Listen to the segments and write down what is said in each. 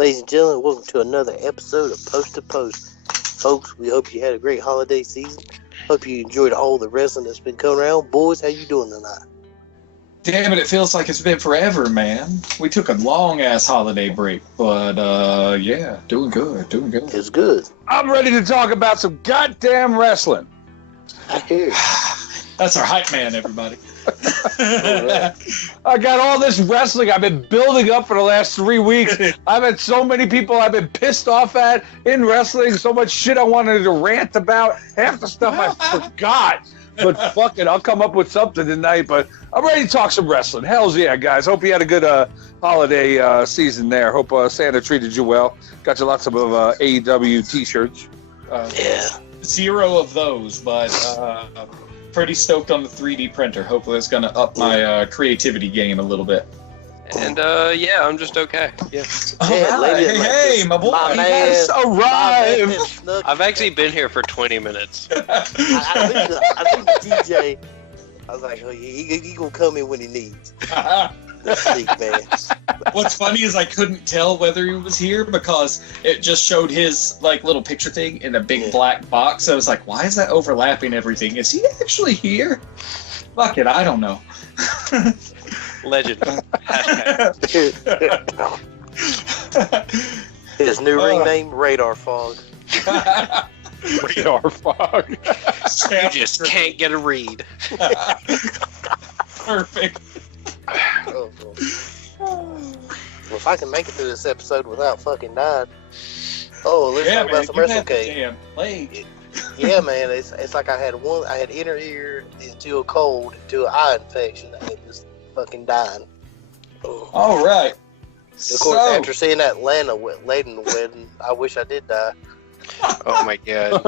Ladies and gentlemen, welcome to another episode of Post to Post. Folks, we hope you had a great holiday season. Hope you enjoyed all the wrestling that's been coming around. Boys, how you doing tonight? Damn it feels like it's been forever, man. We took a long-ass holiday break, but, yeah, doing good. It's good. I'm ready to talk about some goddamn wrestling. I hear you. That's our hype man, everybody. I got all this wrestling I've been building up for the last 3 weeks. I've had so many people I've been pissed off at in wrestling, so much shit I wanted to rant about. Half the stuff I forgot. But fuck it, I'll come up with something tonight. But I'm ready to talk some wrestling. Hells yeah, guys. Hope you had a good holiday season there. Hope Santa treated you well. Got you lots of AEW t-shirts. Yeah. Zero of those, but pretty stoked on the 3D printer. Hopefully it's going to up my creativity game a little bit. And, yeah, I'm just okay. Yeah. Hey, my boy. My He has arrived. I've actually been here for 20 minutes. I think the DJ, I was like, oh, he gonna come in when he needs. The sneak, man. What's funny is I couldn't tell whether he was here because it just showed his like little picture thing in a big black box. I was like, why is that overlapping everything? Is he actually here? Fuck it, I don't know. Legend. His new ring name, Radar Fog. Radar fog. You just can't get a read. Perfect. Oh, well, if I can make it through this episode without fucking dying. Oh, let's talk about some Wrestle Kingdom. Yeah, man, it's like I had inner ear into a cold, into an eye infection, and just fucking dying. Oh. All right. Of course, after seeing that Atlanta wedding, I wish I did die. Oh my god.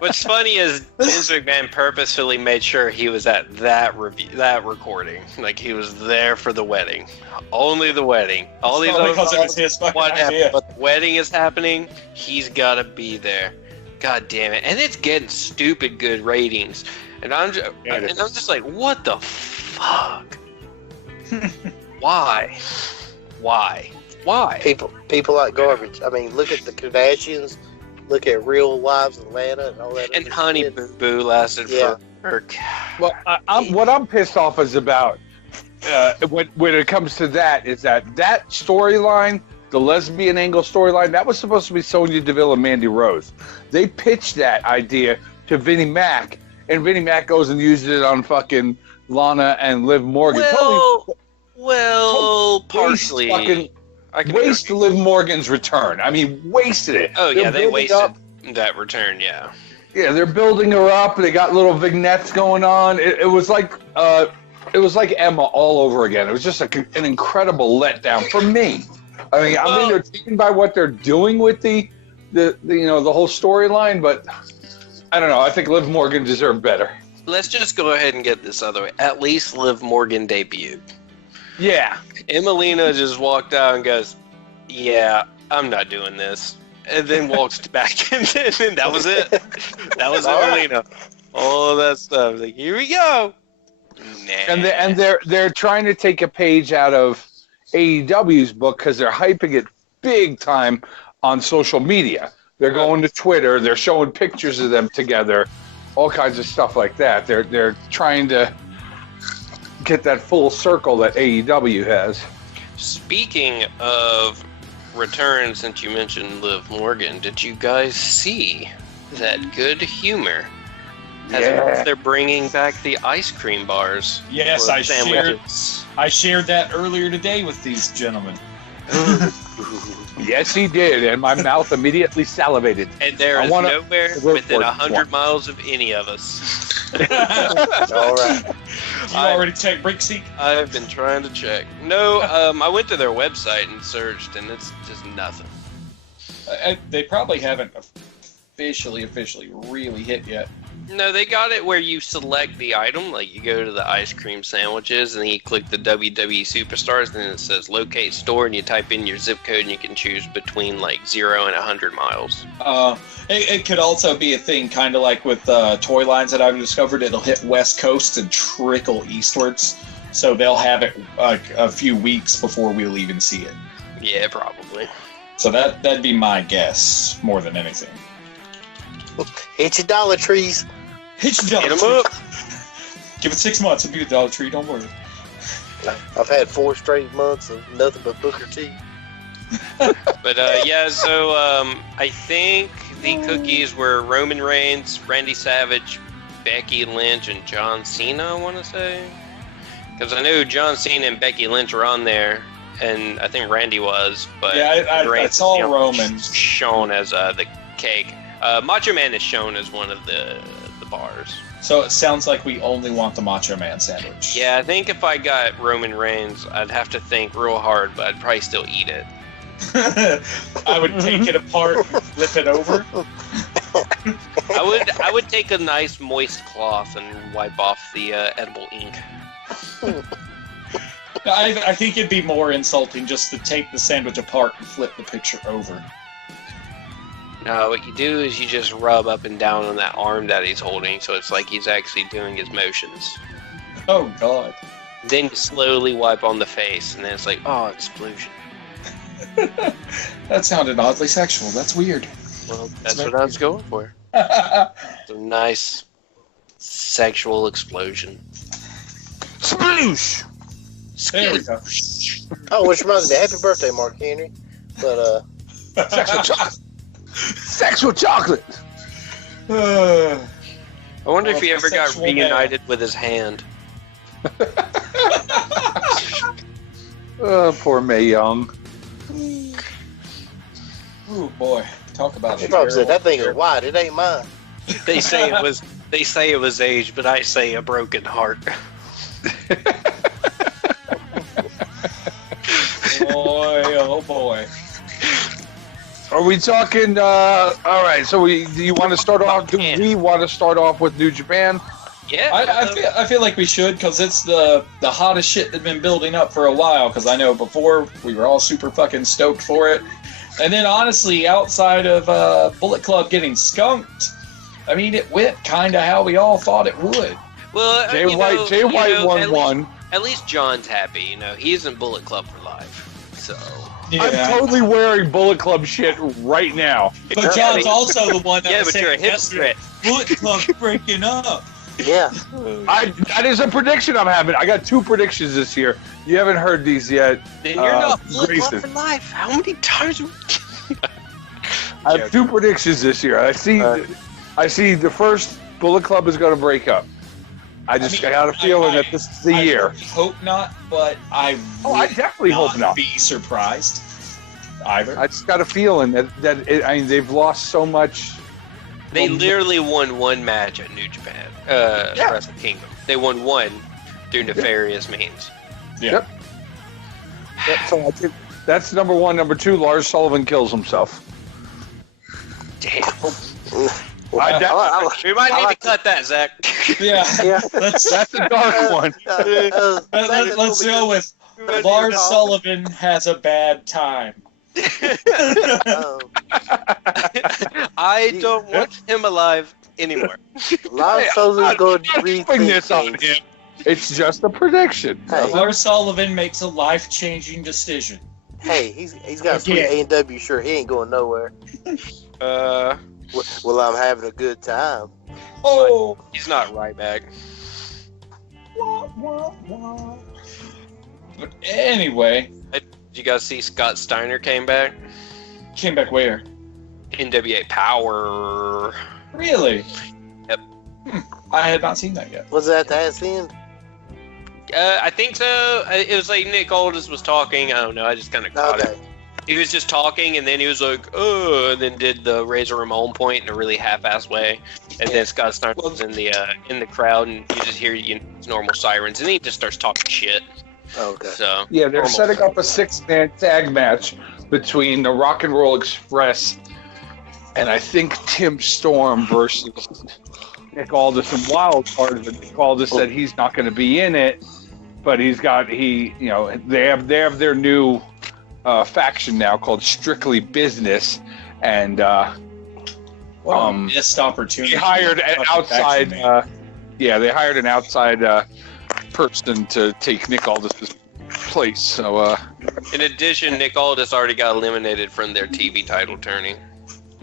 What's funny is Vince McMahon purposefully made sure he was at that recording. Like he was there for the wedding. Only the wedding. All these other because it was his fucking what idea. happened, but the wedding is happening, he's gotta be there. God damn it. And it's getting stupid good ratings. And I'm just like, what the fuck? Why? People like garbage. I mean, look at the Kardashians. Look at Real Lives of Atlanta and all that. And Honey Boo Boo lasted for. Well, what I'm pissed off is about when it comes to that is that storyline, the lesbian angle storyline, that was supposed to be Sonya Deville and Mandy Rose. They pitched that idea to Vinnie Mac, and Vinnie Mac goes and uses it on fucking Lana and Liv Morgan. Partially. Waste Liv Morgan's return. I mean, wasted it. Oh, yeah, they wasted that return, yeah. Yeah, they're building her up. They got little vignettes going on. It was like Emma all over again. It was just an incredible letdown for me. I mean, I'm entertained by what they're doing with the whole storyline, but I don't know. I think Liv Morgan deserved better. Let's just go ahead and get this other way. At least Liv Morgan debuted. Yeah. Emelina just walked out and goes, yeah, I'm not doing this. And then walks back and that was it. That was Emelina. All of that stuff. Like, here we go. Nah. And they're trying to take a page out of AEW's book because they're hyping it big time on social media. They're going to Twitter. They're showing pictures of them together. All kinds of stuff like that. They're trying to get that full circle that AEW has. Speaking of return, since you mentioned Liv Morgan, did you guys see that Good Humor? They're bringing back the ice cream bars. Yes, I shared that earlier today with these gentlemen. Yes, he did, and my mouth immediately salivated. And there is nowhere within 100 miles of any of us. All right. You already checked BrickSeek? I've been trying to check. No, I went to their website and searched, and it's just nothing. They probably haven't officially really hit yet. No, they got it where you select the item, like you go to the ice cream sandwiches, and then you click the WWE Superstars, and then it says locate store, and you type in your zip code, and you can choose between like 0 and 100 miles. It could also be a thing, kind of like with toy lines that I've discovered. It'll hit West Coast and trickle eastwards, so they'll have it like a few weeks before we'll even see it. Yeah, probably. So that'd be my guess more than anything. Hit your Dollar Trees. Hit your Dollar Hit 'em Tree. up. Give it 6 months. It'll be a Dollar Tree. Don't worry. I've had 4 straight months of nothing but Booker T. But yeah, so I think the cookies were Roman Reigns, Randy Savage, Becky Lynch, and John Cena, I want to say. Because I know John Cena and Becky Lynch were on there, and I think Randy was. But Yeah, I saw Roman shown as the cake. Macho Man is shown as one of the bars. So it sounds like we only want the Macho Man sandwich. Yeah, I think if I got Roman Reigns, I'd have to think real hard, but I'd probably still eat it. I would take it apart, flip it over. I would take a nice moist cloth and wipe off the edible ink. I think it'd be more insulting just to take the sandwich apart and flip the picture over. No, what you do is you just rub up and down on that arm that he's holding, so it's like he's actually doing his motions. Oh, God. Then you slowly wipe on the face, and then it's like, oh, explosion. That sounded oddly sexual. That's weird. Well, that's what I was going for. It's a nice sexual explosion. Sploosh! There we go. Oh, which reminds me, happy birthday, Mark Henry. But, Sexual chocolate! Sexual chocolate! I wonder if Oh, he ever got sexual reunited with his hand. Poor Mae Young. Oh, boy. Talk about she it. probably said, that thing is white, it ain't mine. They say it was age, but I say a broken heart. Boy, oh, boy. Are we talking, all right, so do you want to start off, do we want to start off with New Japan? Yeah. I feel like we should, because it's the hottest shit that's been building up for a while, because I know before we were all super fucking stoked for it. And then honestly, outside of Bullet Club getting skunked, I mean, it went kind of how we all thought it would. Well, Jay White won one. At least John's happy, you know. He isn't Bullet Club for life, so. Yeah. I'm totally wearing Bullet Club shit right now. But John's also the one that Yeah, was but you're a saying yesterday, Bullet Club's breaking up. Yeah. That is a prediction I'm having. I got 2 predictions this year. You haven't heard these yet. Then you're not Bullet Grayson. Club for life. How many times? I have 2 predictions this year. I see the first Bullet Club is going to break up. I got a feeling that this is the year. I hope not, but I definitely hope not. Be surprised either. I just got a feeling that they've lost so much. They literally won one match at New Japan, Wrestle Kingdom. They won one through nefarious means. Yeah. Yep. So I think that's number 1. Number 2, Lars Sullivan kills himself. Damn. We might need to cut that, Zach. Yeah. That's a dark one. Let's go with Lars Sullivan has a bad time. I don't want him alive anymore. Lars Sullivan's going to Bring this on rethink him. things. It's just a prediction. Hey. Lars Sullivan makes a life-changing decision. Hey, he's got a sweet A&W shirt. He ain't going nowhere. Well, I'm having a good time. Oh! He's not right back. But anyway. Did you guys see Scott Steiner came back? Came back where? NWA Power. Really? Yep. I had not seen that yet. Was that the ass end? I think so. It was like Nick Aldis was talking. I don't know. I just kind of caught it. He was just talking, and then he was like, "Oh," and then did the Razor Ramon point in a really half-assed way. And then Scott Steiner was in the crowd, and you just hear his normal sirens, and he just starts talking shit. Okay. So Yeah, they're setting up a 6-man tag match between the Rock and Roll Express and I think Tim Storm versus Nick Aldis and Wild Card. But Nick Aldis said he's not going to be in it, but they have their new faction now called Strictly Business, and missed opportunity. they hired an outside. They hired an outside person to take Nick Aldis' place. So, in addition, Nick Aldis already got eliminated from their TV title tourney.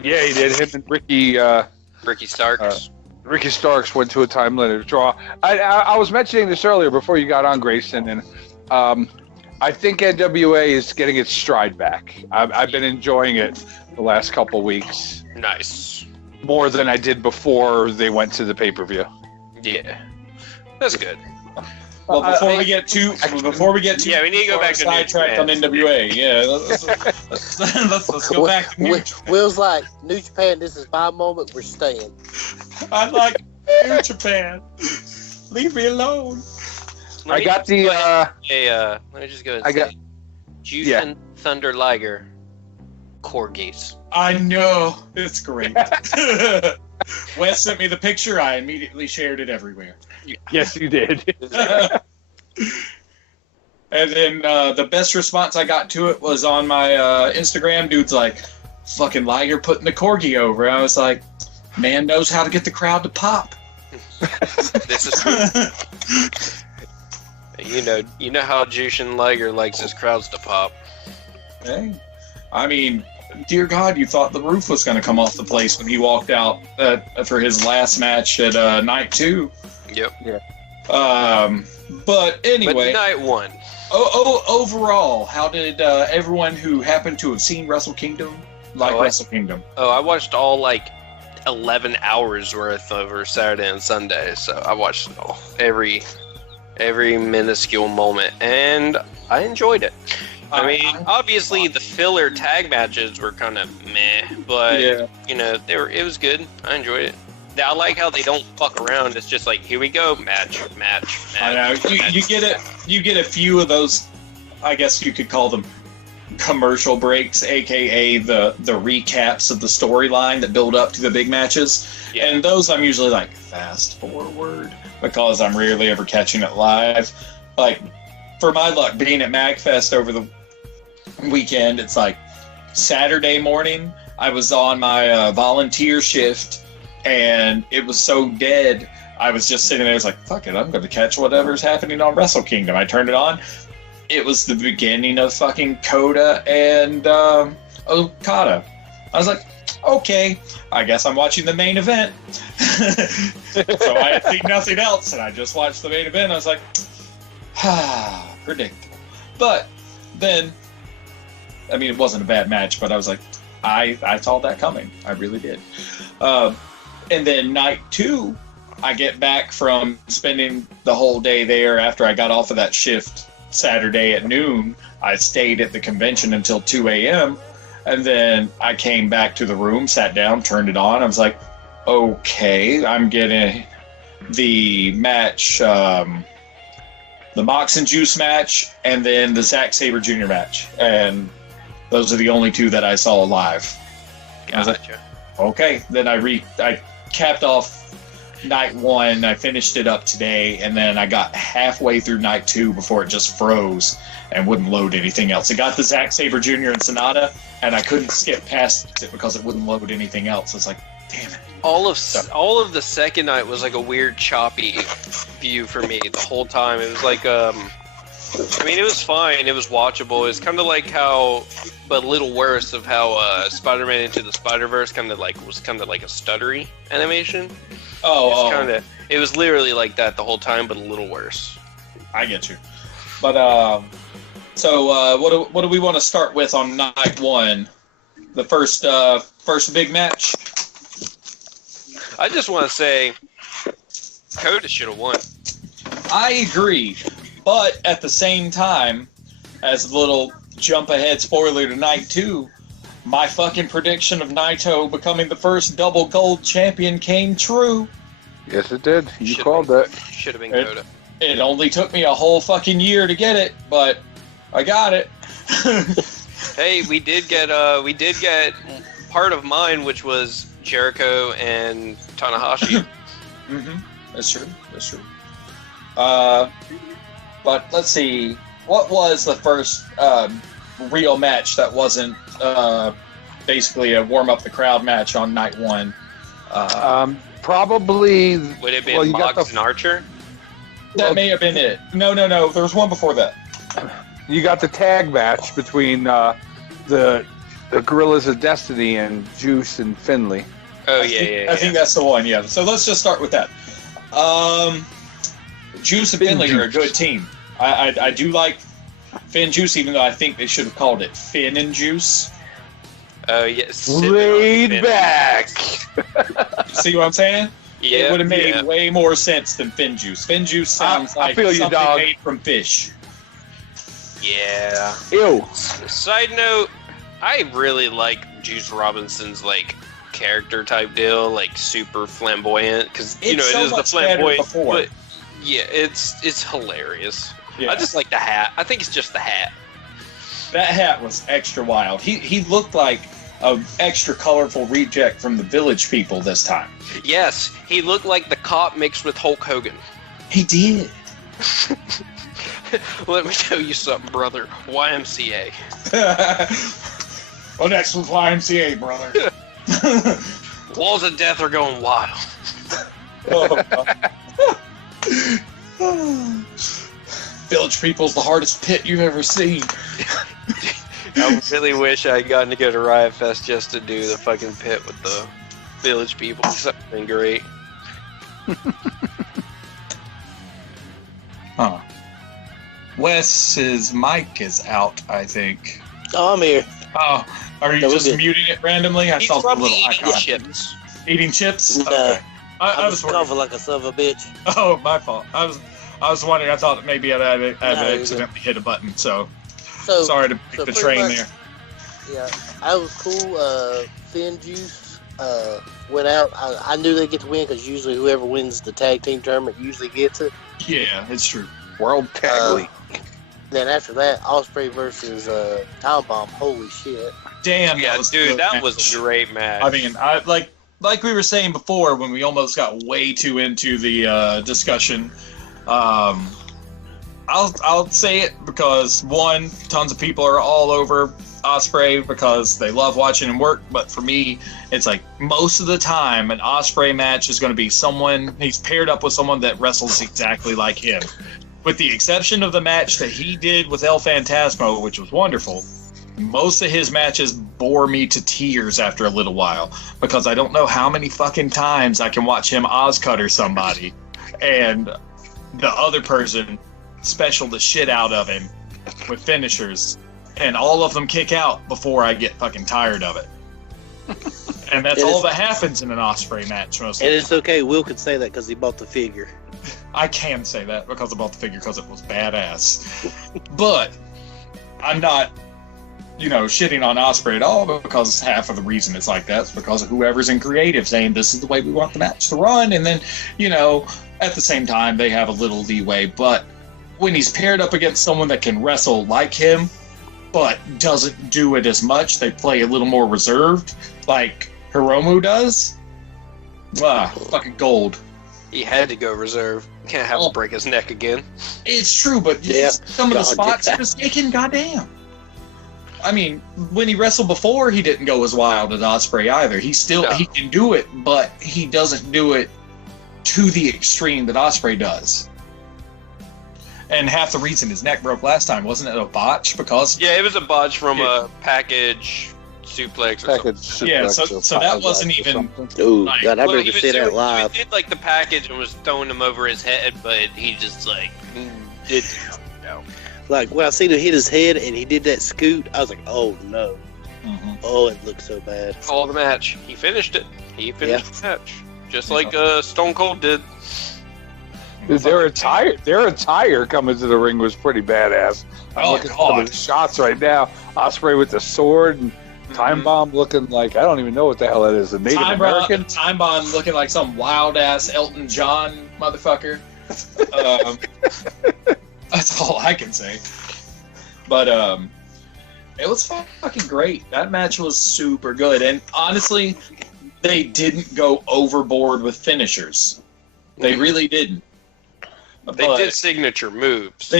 yeah, he did. Him and Ricky Starks. Ricky Starks went to a time-limited draw. I was mentioning this earlier before you got on, Grayson, and I think NWA is getting its stride back. I've been enjoying it the last couple weeks. Nice. More than I did before they went to the pay-per-view. Yeah, that's good. Well, before we get too, yeah, we need to go back to sidetracked on NWA. Yeah, let's go back to New Japan. Will's like, New Japan, this is my moment. We're staying. I like New Japan. Leave me alone. Let me just go and say, Jushin Thunder Liger, Corgis. I know, it's great. Wes sent me the picture. I immediately shared it everywhere. Yes, you did. And then the best response I got to it was on my Instagram. Dude's like, fucking Liger putting the Corgi over. I was like, man knows how to get the crowd to pop. This is true. You know how Jushin Liger likes his crowds to pop. Hey, I mean, dear God, you thought the roof was going to come off the place when he walked out for his last match at Night 2. Yep. Yeah. But anyway. But Night 1. Overall, how did everyone who happened to have seen Wrestle Kingdom like Wrestle Kingdom? Oh, I watched all 11 hours worth over Saturday and Sunday, so I watched it all. Every minuscule moment, and I enjoyed it. I mean, obviously the filler tag matches were kind of meh, but it was good. I enjoyed it. I like how they don't fuck around. It's just like, here we go, match. I know. You get it. You get a few of those. I guess you could call them commercial breaks, aka the recaps of the storyline that build up to the big matches. Yeah. And those I'm usually like fast forward because I'm rarely ever catching it live. Like, for my luck, being at MagFest over the weekend, it's like Saturday morning. I was on my volunteer shift. And it was so dead, I was just sitting there. I was like, fuck it, I'm going to catch whatever's happening on Wrestle Kingdom. I turned it on. It was the beginning of fucking Coda and Okada. I was like, okay, I guess I'm watching the main event. So I had seen nothing else, and I just watched the main event. I was like, predictable. But then, I mean, it wasn't a bad match, but I was like, I saw that coming. I really did. And then Night 2, I get back from spending the whole day there after I got off of that shift Saturday at noon. I stayed at the convention until 2 a.m. And then I came back to the room, sat down, turned it on. I was like, okay, I'm getting the match, the Mox and Juice match, and then the Zack Sabre Jr. match. And those are the only two that I saw live. Gotcha. I was like, okay. Then I capped off Night 1. I finished it up today, and then I got halfway through Night 2 before it just froze and wouldn't load anything else. It got the Zack Sabre Jr. and Sonata, and I couldn't skip past it because it wouldn't load anything else. It's like, damn it. All of the second night was like a weird choppy view for me the whole time. It was like I mean, it was fine. It was watchable. It was kind of like how, but a little worse of how Spider-Man Into the Spider-Verse was kind of like a stuttery animation. It was literally like that the whole time, but a little worse. I get you. But so what do we want to start with on Night 1? The first big match. I just want to say, Coda should have won. I agree. But at the same time, as a little jump ahead spoiler to Night 2, my fucking prediction of Naito becoming the first double gold champion came true. Yes, it did. You called that. Should have been Coda. It only took me a whole fucking year to get it, but I got it. Hey, we did get part of mine, which was Jericho and Tanahashi. Mm-hmm. That's true. But let's see, what was the first real match that wasn't basically a warm up the crowd match on Night 1? Probably. Would it have been Mox and Archer? That may have been it. No. There was one before that. you got the tag match between the Gorillas of Destiny and Juice and Finley. Oh, I think that's the one, yeah. So let's just start with that. Juice and Finley are a good team. I do like Finn Juice, even though I think they should have called it Finn and Juice. Oh, yes. Laid back. See what I'm saying? Yeah, it would have made way more sense than Finn Juice. Finn Juice sounds like something made from fish. Yeah. Ew. Side note, I really like Juice Robinson's like character type deal, like super flamboyant, because you know it is the flamboyant. But yeah, it's hilarious. Yeah. I just like the hat. I think it's just the hat. That hat was extra wild. He looked like an extra colorful reject from the Village People this time. Yes, he looked like the cop mixed with Hulk Hogan. He did. Let me tell you something, brother. YMCA. Well, next was YMCA, brother. Walls of Death are going wild. Village People's the hardest pit you've ever seen. I really wish I had gotten to go to Riot Fest just to do the fucking pit with the Village People. Something great. Huh. Wes's mic is out, I think. Oh, I'm here. Oh, are you just muting it randomly? I saw the little eating icon. Chips. Eating chips? No. Okay. I was coughing like a son of a bitch. Oh, my fault. I was wondering. I thought maybe I had accidentally hit a button. So sorry to break the train there. Yeah, I was cool. Finn Juice went out. I knew they'd get to win because usually whoever wins the tag team tournament usually gets it. Yeah, it's true. World Tag League. Then after that, Ospreay versus Time Bomb. Holy shit! Damn, yeah, dude, that was a great match. I mean, like we were saying before when we almost got way too into the discussion. I'll say it because one, tons of people are all over Ospreay because they love watching him work. But for me, it's like most of the time an Ospreay match is going to be someone he's paired up with someone that wrestles exactly like him. With the exception of the match that he did with El Phantasmo, which was wonderful, most of his matches bore me to tears after a little while because I don't know how many fucking times I can watch him Ozcutter somebody and the other person special the shit out of him with finishers, and all of them kick out before I get fucking tired of it. And that's all that happens in an Ospreay match mostly. And it's okay, Will could say that because he bought the figure. I can say that because I bought the figure because it was badass. But I'm not, shitting on Ospreay at all because half of the reason it's like that is because of whoever's in creative saying this is the way we want the match to run. And then, at the same time, they have a little leeway. But when he's paired up against someone that can wrestle like him, but doesn't do it as much, they play a little more reserved, like Hiromu does. Fucking gold. He had to go reserve. Can't have to break his neck again. It's true, but some of the spots he was taking, goddamn. I mean, when he wrestled before, he didn't go as wild as Ospreay either. He can do it, but he doesn't do it to the extreme that Ospreay does. And half the reason his neck broke last time, wasn't it a botch? Because it was a botch from a package suplex or something. Yeah, so that wasn't even... Ooh, God, I remember seeing that live. He did like the package and was throwing him over his head, but he just did no. Like when I seen him hit his head and he did that scoot, I was like, oh no. Mm-hmm. Oh, it looked so bad. All the match. He finished it. He finished the match. Just like Stone Cold did. Their attire coming to the ring was pretty badass. I'm looking at some of the shots right now. Ospreay with the sword and Time Bomb looking like, I don't even know what the hell that is. A Native American? Time Bomb looking like some wild-ass Elton John motherfucker. That's all I can say. But it was fucking great. That match was super good. And honestly, they didn't go overboard with finishers. They really didn't. They did signature moves.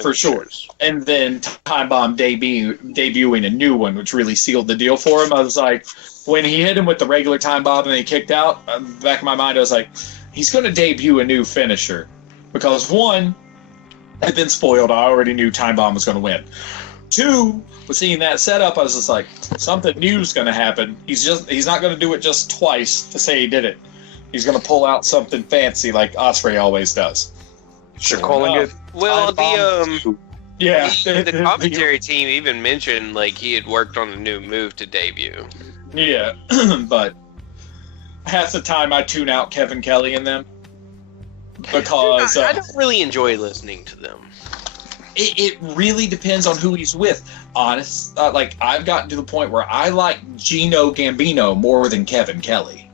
For sure. And then Time Bomb debuting a new one, which really sealed the deal for him. I was like, when he hit him with the regular Time Bomb and he kicked out, back of my mind, I was like, he's going to debut a new finisher. Because one, I'd been spoiled. I already knew Time Bomb was going to win. 2, with seeing that setup, I was just like, something new is going to happen. He's not going to do it just twice to say he did it. He's going to pull out something fancy like Ospreay always does. You're calling it. Well, Yeah. the commentary team even mentioned like he had worked on a new move to debut. Yeah, but half the time I tune out Kevin Kelly in them because I don't really enjoy listening to them. It really depends on who he's with. Honest, like I've gotten to the point where I like Gino Gambino more than Kevin Kelly.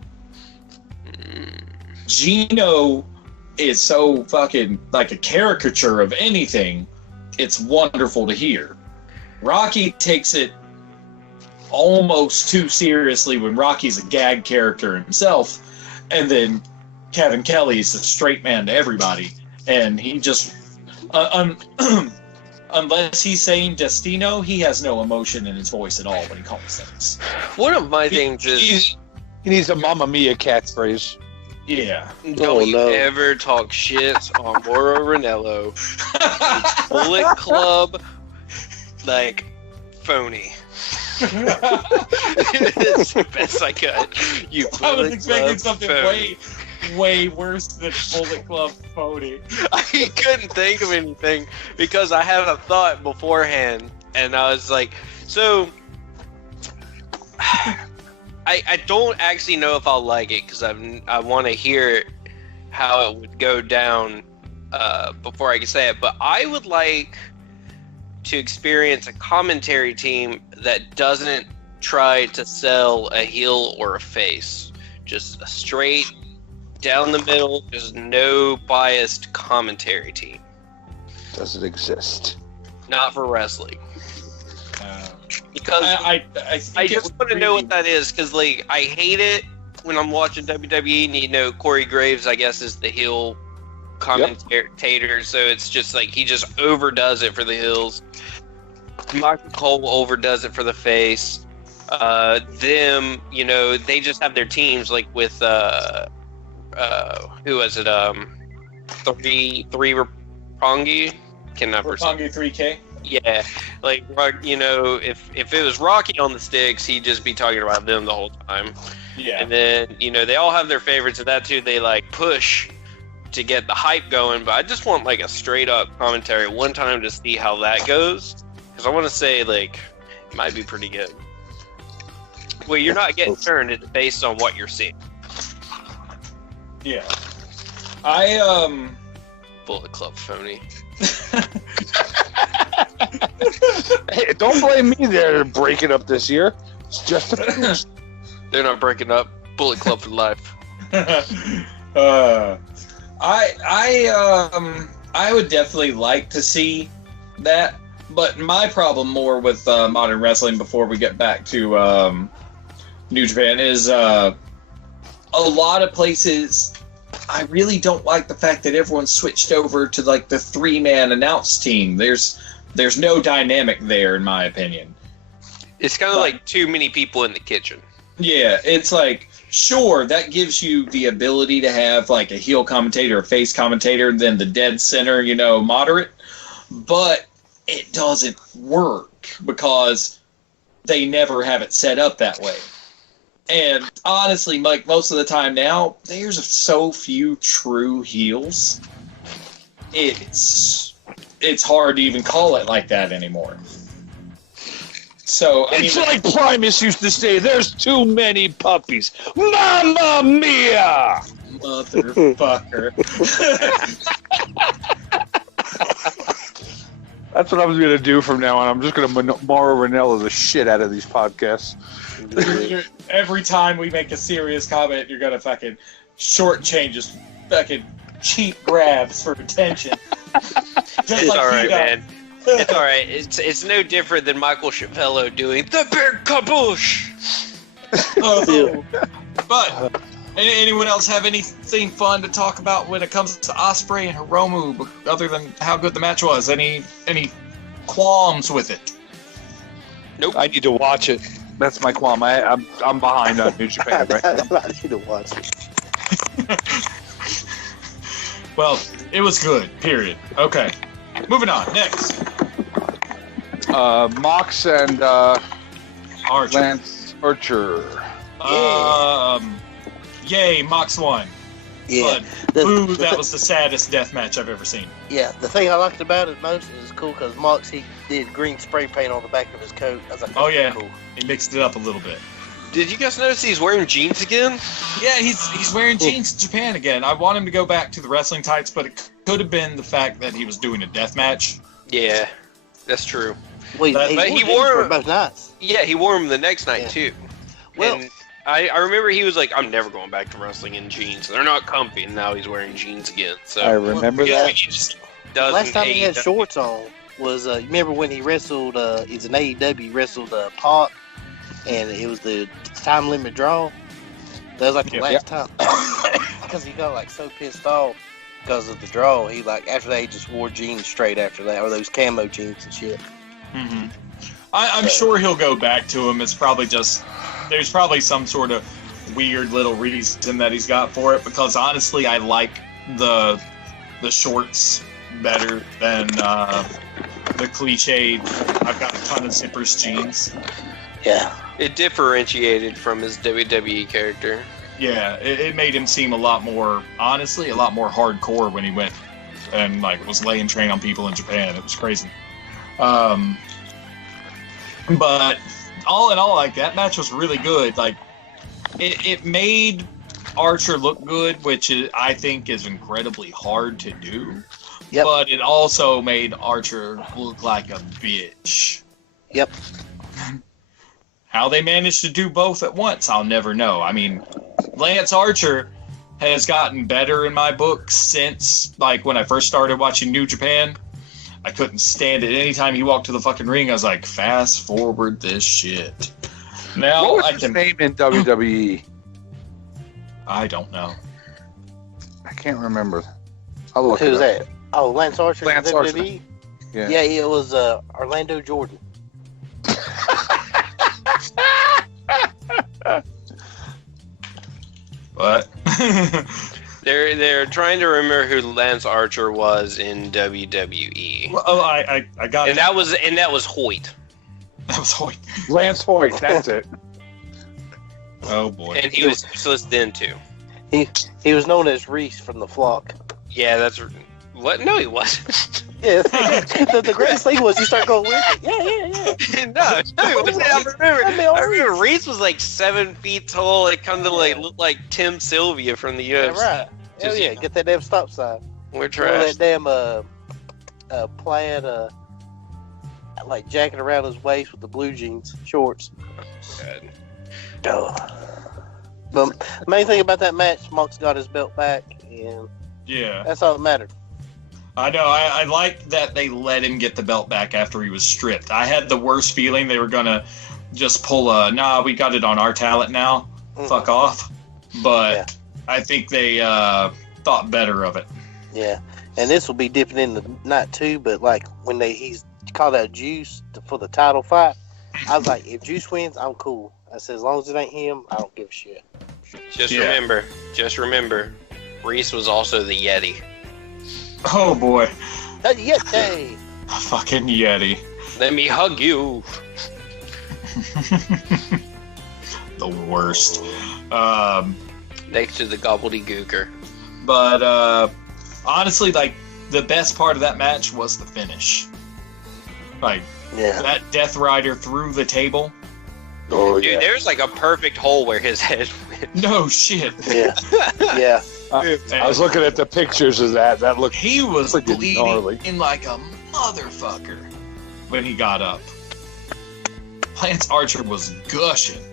Gino is so fucking like a caricature of anything. It's wonderful to hear. Rocky takes it almost too seriously when Rocky's a gag character himself, and then Kevin Kelly's a straight man to everybody, and he just unless he's saying Destino, he has no emotion in his voice at all when he calls things. One of my things is he needs a Mamma Mia catchphrase. Yeah. Don't you ever talk shit on Mauro Ranallo. Bullet Club, like, phony. It's the best I could. I was expecting something way worse than Bullet Club phony. I couldn't think of anything because I had a thought beforehand, and I was like, so... I don't actually know if I'll like it because I want to hear how it would go down before I can say it. But I would like to experience a commentary team that doesn't try to sell a heel or a face. Just a straight, down the middle, just no biased commentary team. Does it exist? Not for wrestling. Because I just want to know what that is, because like I hate it when I'm watching WWE, and you know Corey Graves, I guess, is the heel commentator, so it's just like he just overdoes it for the heels. Michael Cole overdoes it for the face. Them, you know, they just have their teams like with who was it? Three Roppongi. Cannot Roppongi 3K. Yeah, like, you know, if it was Rocky on the sticks, he'd just be talking about them the whole time. Yeah. And then, you know, they all have their favorites, and that too, they like push to get the hype going. But I just want like a straight up commentary one time to see how that goes, because I want to say like it might be pretty good. Well, you're not getting turned; it's based on what you're seeing. Yeah. Bullet Club phony. Hey, don't blame me. They're breaking up this year. It's just They're not breaking up. Bullet Club for life. I would definitely like to see that, but my problem more with modern wrestling, before we get back to New Japan, is a lot of places. I really don't like the fact that everyone switched over to like the 3-man announce team. There's no dynamic there, in my opinion. It's kind of like too many people in the kitchen. Yeah, it's like, sure, that gives you the ability to have like a heel commentator, a face commentator, then the dead center, you know, moderate, but it doesn't work because they never have it set up that way. And honestly, Mike, most of the time now, there's so few true heels. It's hard to even call it like that anymore. So it's like Primus used to say, "There's too many puppies." Mamma mia! Motherfucker. That's what I'm going to do from now on. I'm just going to Mauro Ranallo the shit out of these podcasts. Every time we make a serious comment, you're going to fucking shortchange us, fucking cheap grabs for attention. It's like alright, man. It's alright. It's no different than Michael Chappello doing the big kaboosh. But anyone else have anything fun to talk about when it comes to Ospreay and Hiromu, other than how good the match was? Any qualms with it? Nope. I need to watch it. That's my qualm. I'm behind on New Japan right now. I need to watch it. Well, it was good. Period. Okay. Moving on. Next. Mox and Archer. Lance Archer. Yay, Mox won. Yeah. But, that was the saddest death match I've ever seen. Yeah, the thing I liked about it most is cool because Mox, he did green spray paint on the back of his coat. I was like, oh, yeah. Cool. He mixed it up a little bit. Did you guys notice he's wearing jeans again? Yeah, he's wearing jeans in Japan again. I want him to go back to the wrestling tights, but it could have been the fact that he was doing a death match. Yeah, that's true. Well, But he wore them both nights. Yeah, he wore them the next night too. Well, and I remember he was like, "I'm never going back to wrestling in jeans. They're not comfy." And now he's wearing jeans again. So I remember yeah, that. he just doesn't last time he had AEW. shorts on was, you remember when he wrestled, he's an AEW, he wrestled Pac, and it was the time limit draw. That was like the last time. Because he got like so pissed off because of the draw. He like, after that, he just wore jeans straight after that, or those camo jeans and shit. Mm-hmm. I'm sure he'll go back to him. It's probably just, there's probably some sort of weird little reason that he's got for it, because honestly, I like the shorts better than the cliched, I've got a ton of zippers jeans. Yeah. It differentiated from his WWE character. Yeah, it made him seem a lot more, honestly, a lot more hardcore when he went and like was laying train on people in Japan. It was crazy. But all in all, like, that match was really good. Like, it made Archer look good, which I think is incredibly hard to do. Yep. But it also made Archer look like a bitch. Yep. How they managed to do both at once, I'll never know. I mean, Lance Archer has gotten better in my book since, like, when I first started watching New Japan. I couldn't stand it. Anytime he walked to the fucking ring, I was like, fast forward this shit. Now What was his name in WWE? I don't know. I can't remember. I'll look Who's it up. that? Oh, Lance Archer. Lance Archer. WWE? Yeah. Yeah, it was Orlando Jordan. What? They're trying to remember who Lance Archer was in WWE. Well, oh, I got And it. that was Hoyt. That was Hoyt. Lance Hoyt, that's it. Oh boy. And he was useless then too. He was known as Reese from the Flock. Yeah, that's what? No, he wasn't. Yeah, the greatest thing was you start going with it. Yeah. no, he wasn't. I remember Reese was like 7 feet tall. It kind of like looked like Tim Sylvia from the UFC. Yeah, right. Hell yeah, get that damn stop sign. We're Or trash. that damn plaid like jacket around his waist with the blue jeans shorts. God. Duh. But the main thing about that match, Mox got his belt back, and Yeah. that's all that mattered. I know. I like that they let him get the belt back after he was stripped. I had the worst feeling they were going to just pull nah, we got it on our talent now. Fuck off. But I think they thought better of it. Yeah, and this will be dipping in the night too. But like when he's called out Juice for the title fight, I was like, if Juice wins, I'm cool. I said, as long as it ain't him, I don't give a shit. Just remember, Reese was also the Yeti. Oh boy. Yeti. Fucking Yeti. Let me hug you. The worst. Next to the gobbledygooker. But honestly, like, the best part of that match was the finish. Like, that Death Rider through the table. Oh, Dude, there's like a perfect hole where his head went. No shit. Yeah. I was looking at the pictures of that. That looked. He was freaking bleeding gnarly. in like a motherfucker when he got up. Lance Archer was gushing.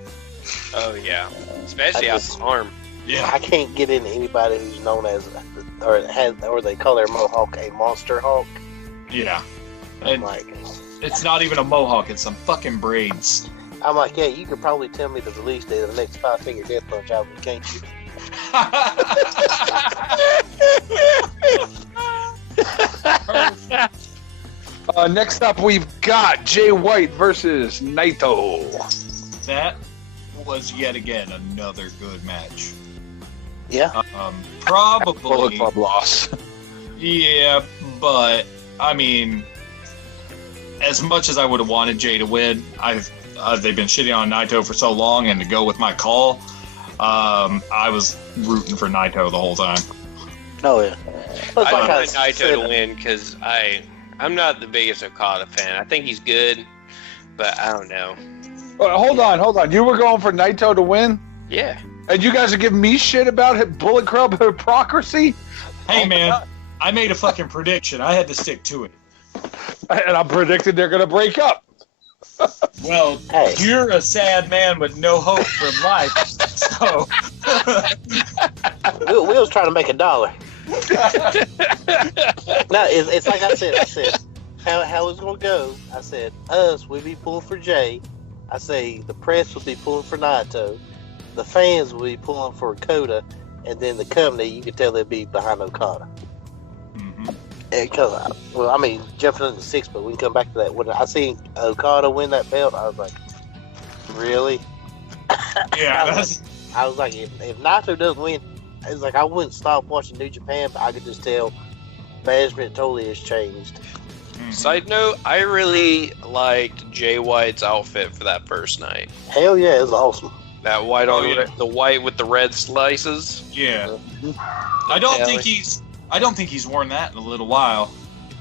Oh yeah, especially out his arm. Yeah. I can't get into anybody who's known as, or they call their mohawk a monster hawk. Yeah. I'm And like, it's not even a mohawk, it's some fucking braids. I'm like, yeah, you could probably tell me the release date of the next 5-Finger Death Punch album, can't you? Next up, we've got Jay White versus Naito. That was yet again another good match. Yeah. Bullet Probably. Club loss. Yeah, but I mean, as much as I would have wanted Jay to win, they've been shitting on Naito for so long, and to go with my call, I was rooting for Naito the whole time. Oh yeah. I wanted Naito to win because I'm not the biggest Okada fan. I think he's good, but I don't know. Hold on. You were going for Naito to win? Yeah. And you guys are giving me shit about Bullet Club hypocrisy? Hey, man, I made a fucking prediction. I had to stick to it. And I predicted they're going to break up. Well, you're a sad man with no hope for life, so... Will's trying to make $1. No, it's like I said, how it's going to go. I said, we'll be pulling for Jay. I say the press will be pulling for Naito. The fans will be pulling for Okada. And then the company, you can tell they'll be behind Okada. Mm-hmm. Jumping into 6, but we can come back to that. When I seen Okada win that belt, I was like, really? Yeah. I was like, if Naito doesn't win, it's like I wouldn't stop watching New Japan, but I could just tell management totally has changed. Mm-hmm. Side note, I really liked Jay White's outfit for that first night. Hell yeah, it was awesome. That white the white with the red slices. Yeah. I don't think he's worn that in a little while.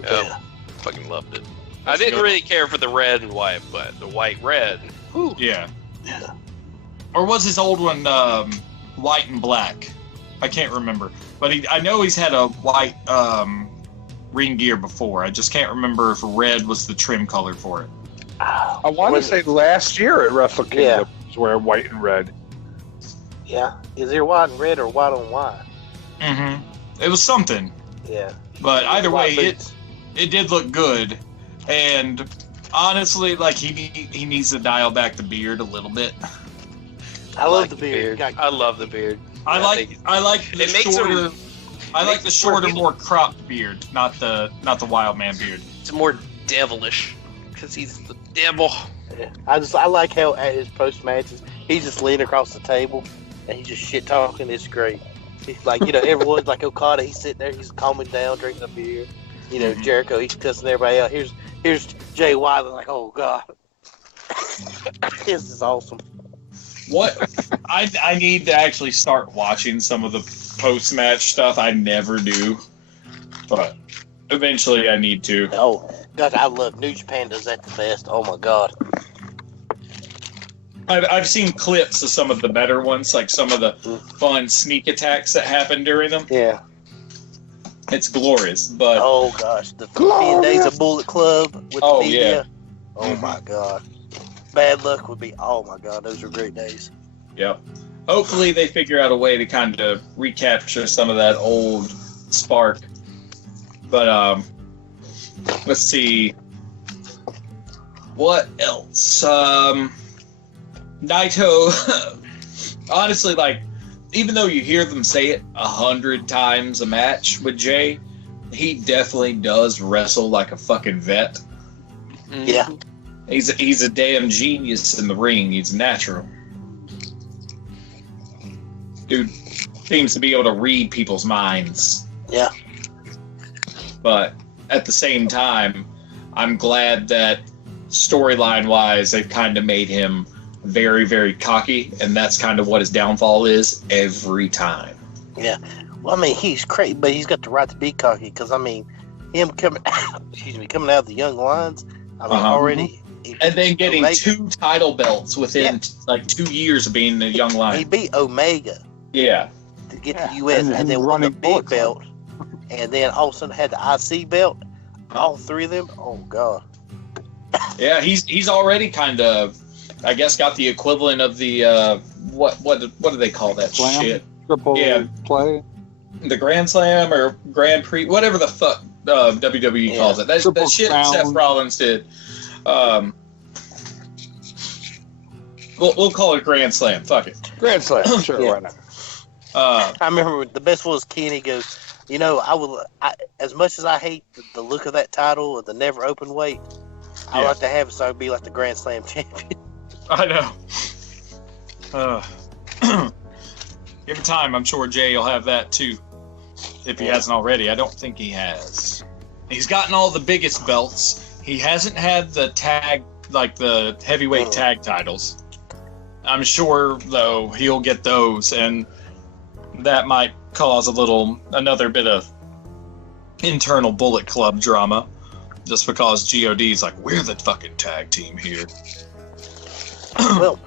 Yeah. Fucking loved it. I didn't really care for the red and white, but the white red. Whew. Yeah. Or was his old one white and black? I can't remember. But I know he's had a white ring gear before. I just can't remember if red was the trim color for it. I want to say last year at Wrestle Kingdom was wearing white and red. Yeah. Is there white and red or white on white? Mm-hmm. It was something. Yeah. But either way, it did look good. And honestly, like he needs to dial back the beard a little bit. I love the beard. I love the beard. I like the shorter, more cropped beard, not the wild man beard. It's more devilish because he's the devil. Yeah. I like how at his post matches he's just leaning across the table and he's just shit talking. It's great. He's like, everyone's like Okada. He's sitting there, he's calming down, drinking a beer. Jericho, he's cussing everybody out. Here's Jay White. Like, oh god, this is awesome. What I need to actually start watching some of the post-match stuff. I never do, but eventually I need to. Oh god, I love New Japan does that the best. Oh my god. I've seen clips of some of the better ones, like some of the fun sneak attacks that happen during them. Yeah. It's glorious, but... Oh, gosh. The 10 Days of Bullet Club with the media. Yeah. Oh, my God. Bad Luck would be... Oh, my God. Those are great days. Yep. Hopefully they figure out a way to kind of recapture some of that old spark. But, let's see. What else? Naito, honestly, like, even though you hear them say it 100 times a match with Jay, he definitely does wrestle like a fucking vet. Yeah. He's a damn genius in the ring. He's natural. Dude seems to be able to read people's minds. Yeah. But at the same time, I'm glad that storyline-wise, they've kind of made him very, very cocky, and that's kind of what his downfall is every time. Yeah. Well, I mean, he's crazy, but he's got the right to be cocky, because, I mean, him coming out of the young lions, I mean, already... And then getting Omega. 2 title belts within, 2 years of being a young lion. He beat Omega. Yeah. To get the U.S., and then won the big belt, and then all of a sudden had the IC belt, all 3 of them. Oh, God. Yeah, he's already kind of... I guess got the equivalent of the what do they call that Slam? shit? Triple play, the Grand Slam or Grand Prix, whatever the fuck WWE calls it. That shit Seth Rollins did. We'll call it Grand Slam. Fuck it, Grand Slam. Sure, why not? I remember the best was Kenny goes, as much as I hate the look of that title of the never open weight, I like to have it so I'd be like the Grand Slam champion. I know. Give it time. I'm sure Jay will have that too, if he hasn't already. I don't think he has. He's gotten all the biggest belts. He hasn't had the tag, like the heavyweight tag titles. I'm sure, though, he'll get those, and that might cause another bit of internal Bullet Club drama, just because GOD's like, we're the fucking tag team here. Well,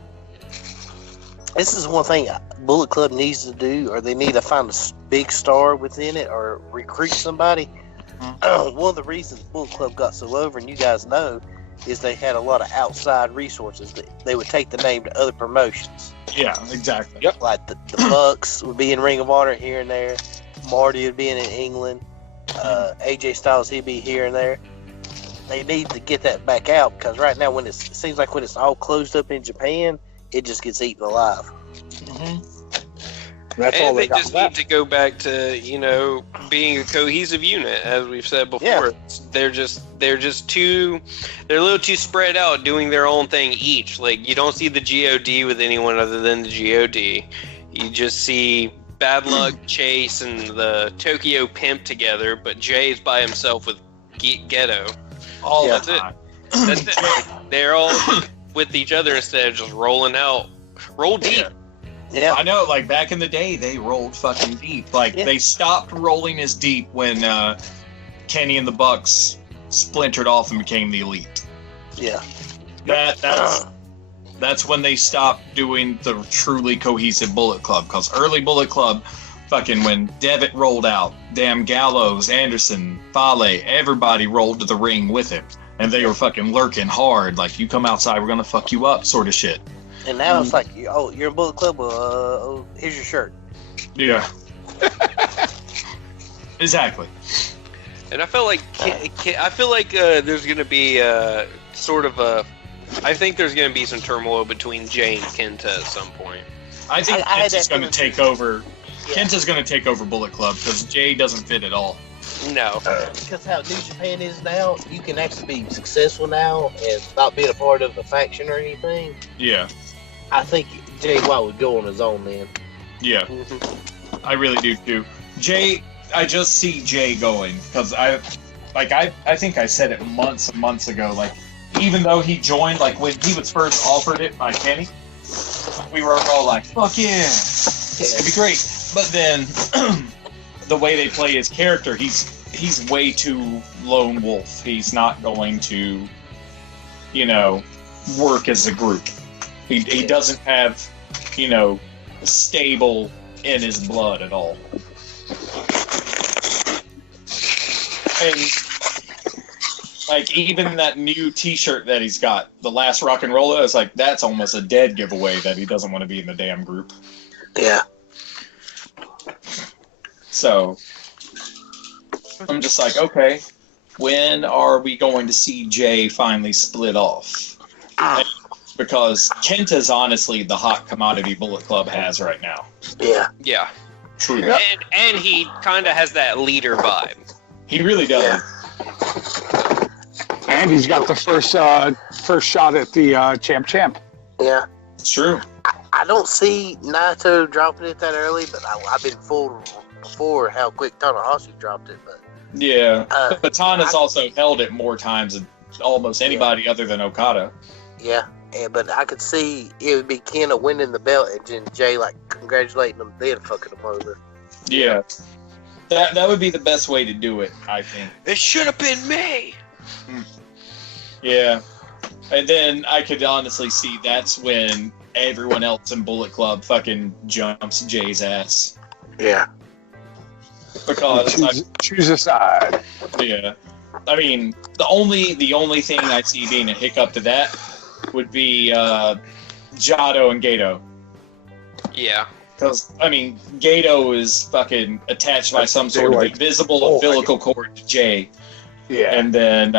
this is one thing Bullet Club needs to do, or they need to find a big star within it, or recruit somebody. One of the reasons Bullet Club got so over, and you guys know, is they had a lot of outside resources. They would take the name to other promotions. Yeah, exactly. Yep. Like the Bucks would be in Ring of Honor here and there. Marty would be in England. AJ Styles, he'd be here and there. They need to get that back out, because right now, it seems like when it's all closed up in Japan, it just gets eaten alive. That's all they just need to go back to, being a cohesive unit, as we've said before. Yeah. They're a little too spread out, doing their own thing each. Like, you don't see the GOD with anyone other than the GOD. You just see Bad Luck, Chase, and the Tokyo Pimp together, but Jay's by himself with Ghetto. That's it. That's it. They're all with each other instead of just rolling out. Roll deep. Yeah. I know, like, back in the day, they rolled fucking deep. Like, they stopped rolling as deep when Kenny and the Bucks splintered off and became the Elite. Yeah. That's when they stopped doing the truly cohesive Bullet Club. Because early Bullet Club, fucking when Devitt rolled out, damn Gallows, Anderson, Fale, everybody rolled to the ring with him. And they were fucking lurking hard, like, you come outside, we're gonna fuck you up, sort of shit. And now it's like, you're a Bullet Club, here's your shirt. Yeah. Exactly. And I feel like there's going to be I think there's going to be some turmoil between Jay and Kenta at some point. I think Kenta's going to take over. Yeah. Kenta's going to take over Bullet Club because Jay doesn't fit at all. No. Because how New Japan is now, you can actually be successful now and not being a part of a faction or anything. Yeah. I think Jay White would go on his own then. Yeah. I really do too. Jay, I just see Jay going because I think I said it months and months ago. Like, even though he joined, like when he was first offered it by Kenny, we were all like, "Fuck yeah, it'd be great." But then the way they play his character, he's way too lone wolf. He's not going to, work as a group. He doesn't have, stable in his blood at all. And, like, even that new T-shirt that he's got, the last rock and roll, it's like, that's almost a dead giveaway that he doesn't want to be in the damn group. Yeah. So, I'm just like, okay, when are we going to see Jay finally split off? Because Kenta's honestly the hot commodity Bullet Club has right now. Yeah. Yeah. True. Yep. And he kind of has that leader vibe. He really does. Yeah. And he's got the first shot at the champ. Yeah. It's true. I don't see Naito dropping it that early, but I've been fooled before how quick Tanahashi dropped it. But yeah. But Tana's also held it more times than almost anybody other than Okada. Yeah. But I could see it would be Kenta winning the belt and then Jay congratulating him, then fucking him over. Yeah, that would be the best way to do it, I think. It should have been me. Yeah, and then I could honestly see that's when everyone else in Bullet Club fucking jumps Jay's ass. Yeah, because choose a side. Yeah, I mean the only thing I see being a hiccup to that would be Jado and Gato. Yeah. Because, I mean, Gato is fucking attached by some sort of invisible umbilical cord to Jay. Yeah. And then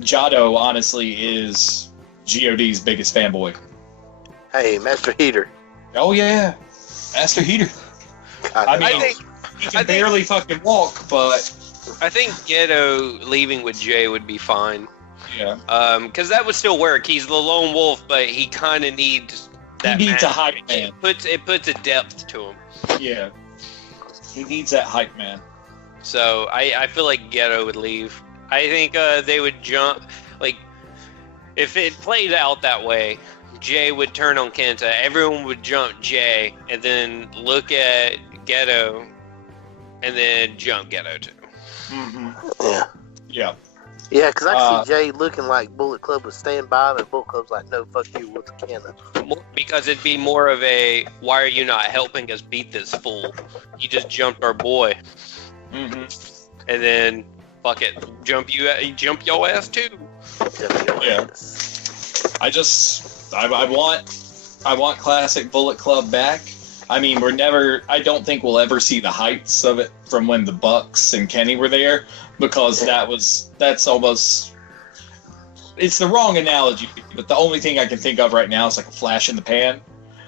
Jado, honestly, is GOD's biggest fanboy. Hey, Master Heater. Oh, yeah. Master Heater. I mean, he can barely fucking walk, but... I think Ghetto leaving with Jay would be fine. Yeah. Because that would still work. He's the lone wolf, but he kind of needs that. He needs a hype man. It puts a depth to him. Yeah. He needs that hype man. So I feel like Ghetto would leave. I think they would jump. Like, if it played out that way, Jay would turn on Kenta. Everyone would jump Jay, and then look at Ghetto, and then jump Ghetto too. Mm-hmm. Yeah. Yeah. Yeah, because I see Jay looking like Bullet Club would stand by him, and Bullet Club's like, no, fuck you, with the Kenta. Because it'd be more of a, why are you not helping us beat this fool? You just jumped our boy. Mm-hmm. And then, fuck it, jump your ass too. Yeah. I want classic Bullet Club back. I mean, I don't think we'll ever see the heights of it from when the Bucks and Kenny were there, because that's almost, it's the wrong analogy, but the only thing I can think of right now is like a flash in the pan.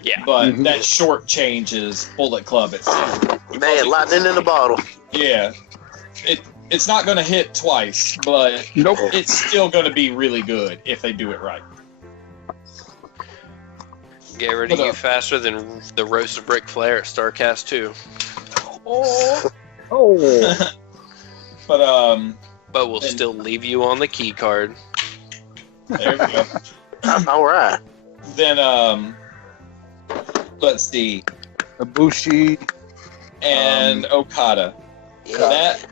Yeah. But that short changes Bullet Club itself. Man, lightning in the bottle. Yeah. It's not going to hit twice, but Nope. it's still going to be really good if they do it right. Get rid of you faster than the roasted brick Flair at StarCast 2. Oh. But we'll still leave you on the key card. There we go. All right. Then, let's see. Ibushi And Okada. Yeah. That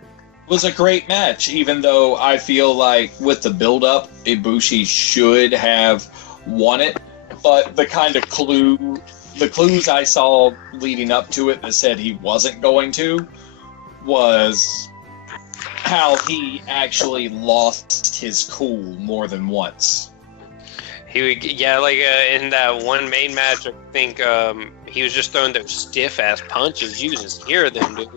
was a great match, even though I feel like with the build-up, Ibushi should have won it. But the kind of clues I saw leading up to it that said he wasn't going to was how he actually lost his cool more than once. He would, in that one main match, I think he was just throwing those stiff-ass punches. You just hear them, dude.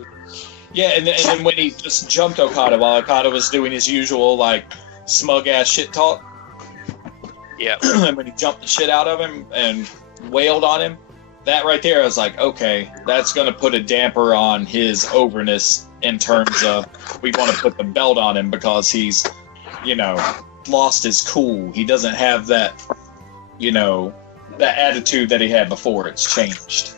Yeah, and then when he just jumped Okada while Okada was doing his usual, smug-ass shit talk. Yeah. And when he jumped the shit out of him and wailed on him, that right there, I was like, okay, that's going to put a damper on his overness in terms of we want to put the belt on him because he's, lost his cool. He doesn't have that, that attitude that he had before. It's changed.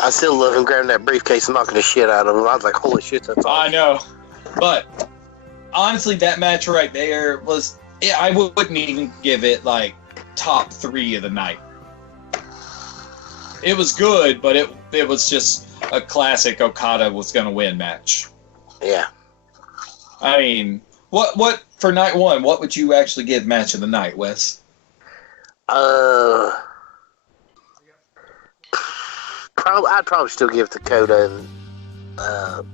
I still love him grabbing that briefcase and knocking the shit out of him. I was like, holy shit, that's awesome. I know. But honestly, that match right there was... Yeah, I wouldn't even give it top 3 of the night. It was good, but it was just a classic Okada was going to win match. Yeah. I mean, what for night 1? What would you actually give match of the night, Wes? I'd probably still give it to Coda and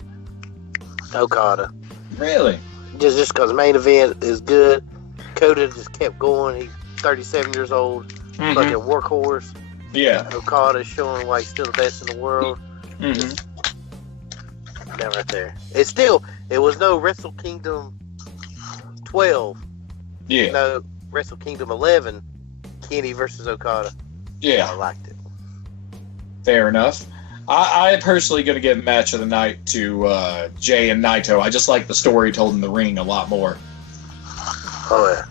Okada. Really? Just because the main event is good. Coda just kept going. He's 37 years old, fucking workhorse. Yeah. Okada's showing why he's still the best in the world. Mm-hmm. That right there. It was no Wrestle Kingdom 12. Yeah. No, Wrestle Kingdom 11, Kenny versus Okada. Yeah. I liked it. Fair enough. I personally going to give match of the night to Jay and Naito. I just like the story told in the ring a lot more. Oh, yeah.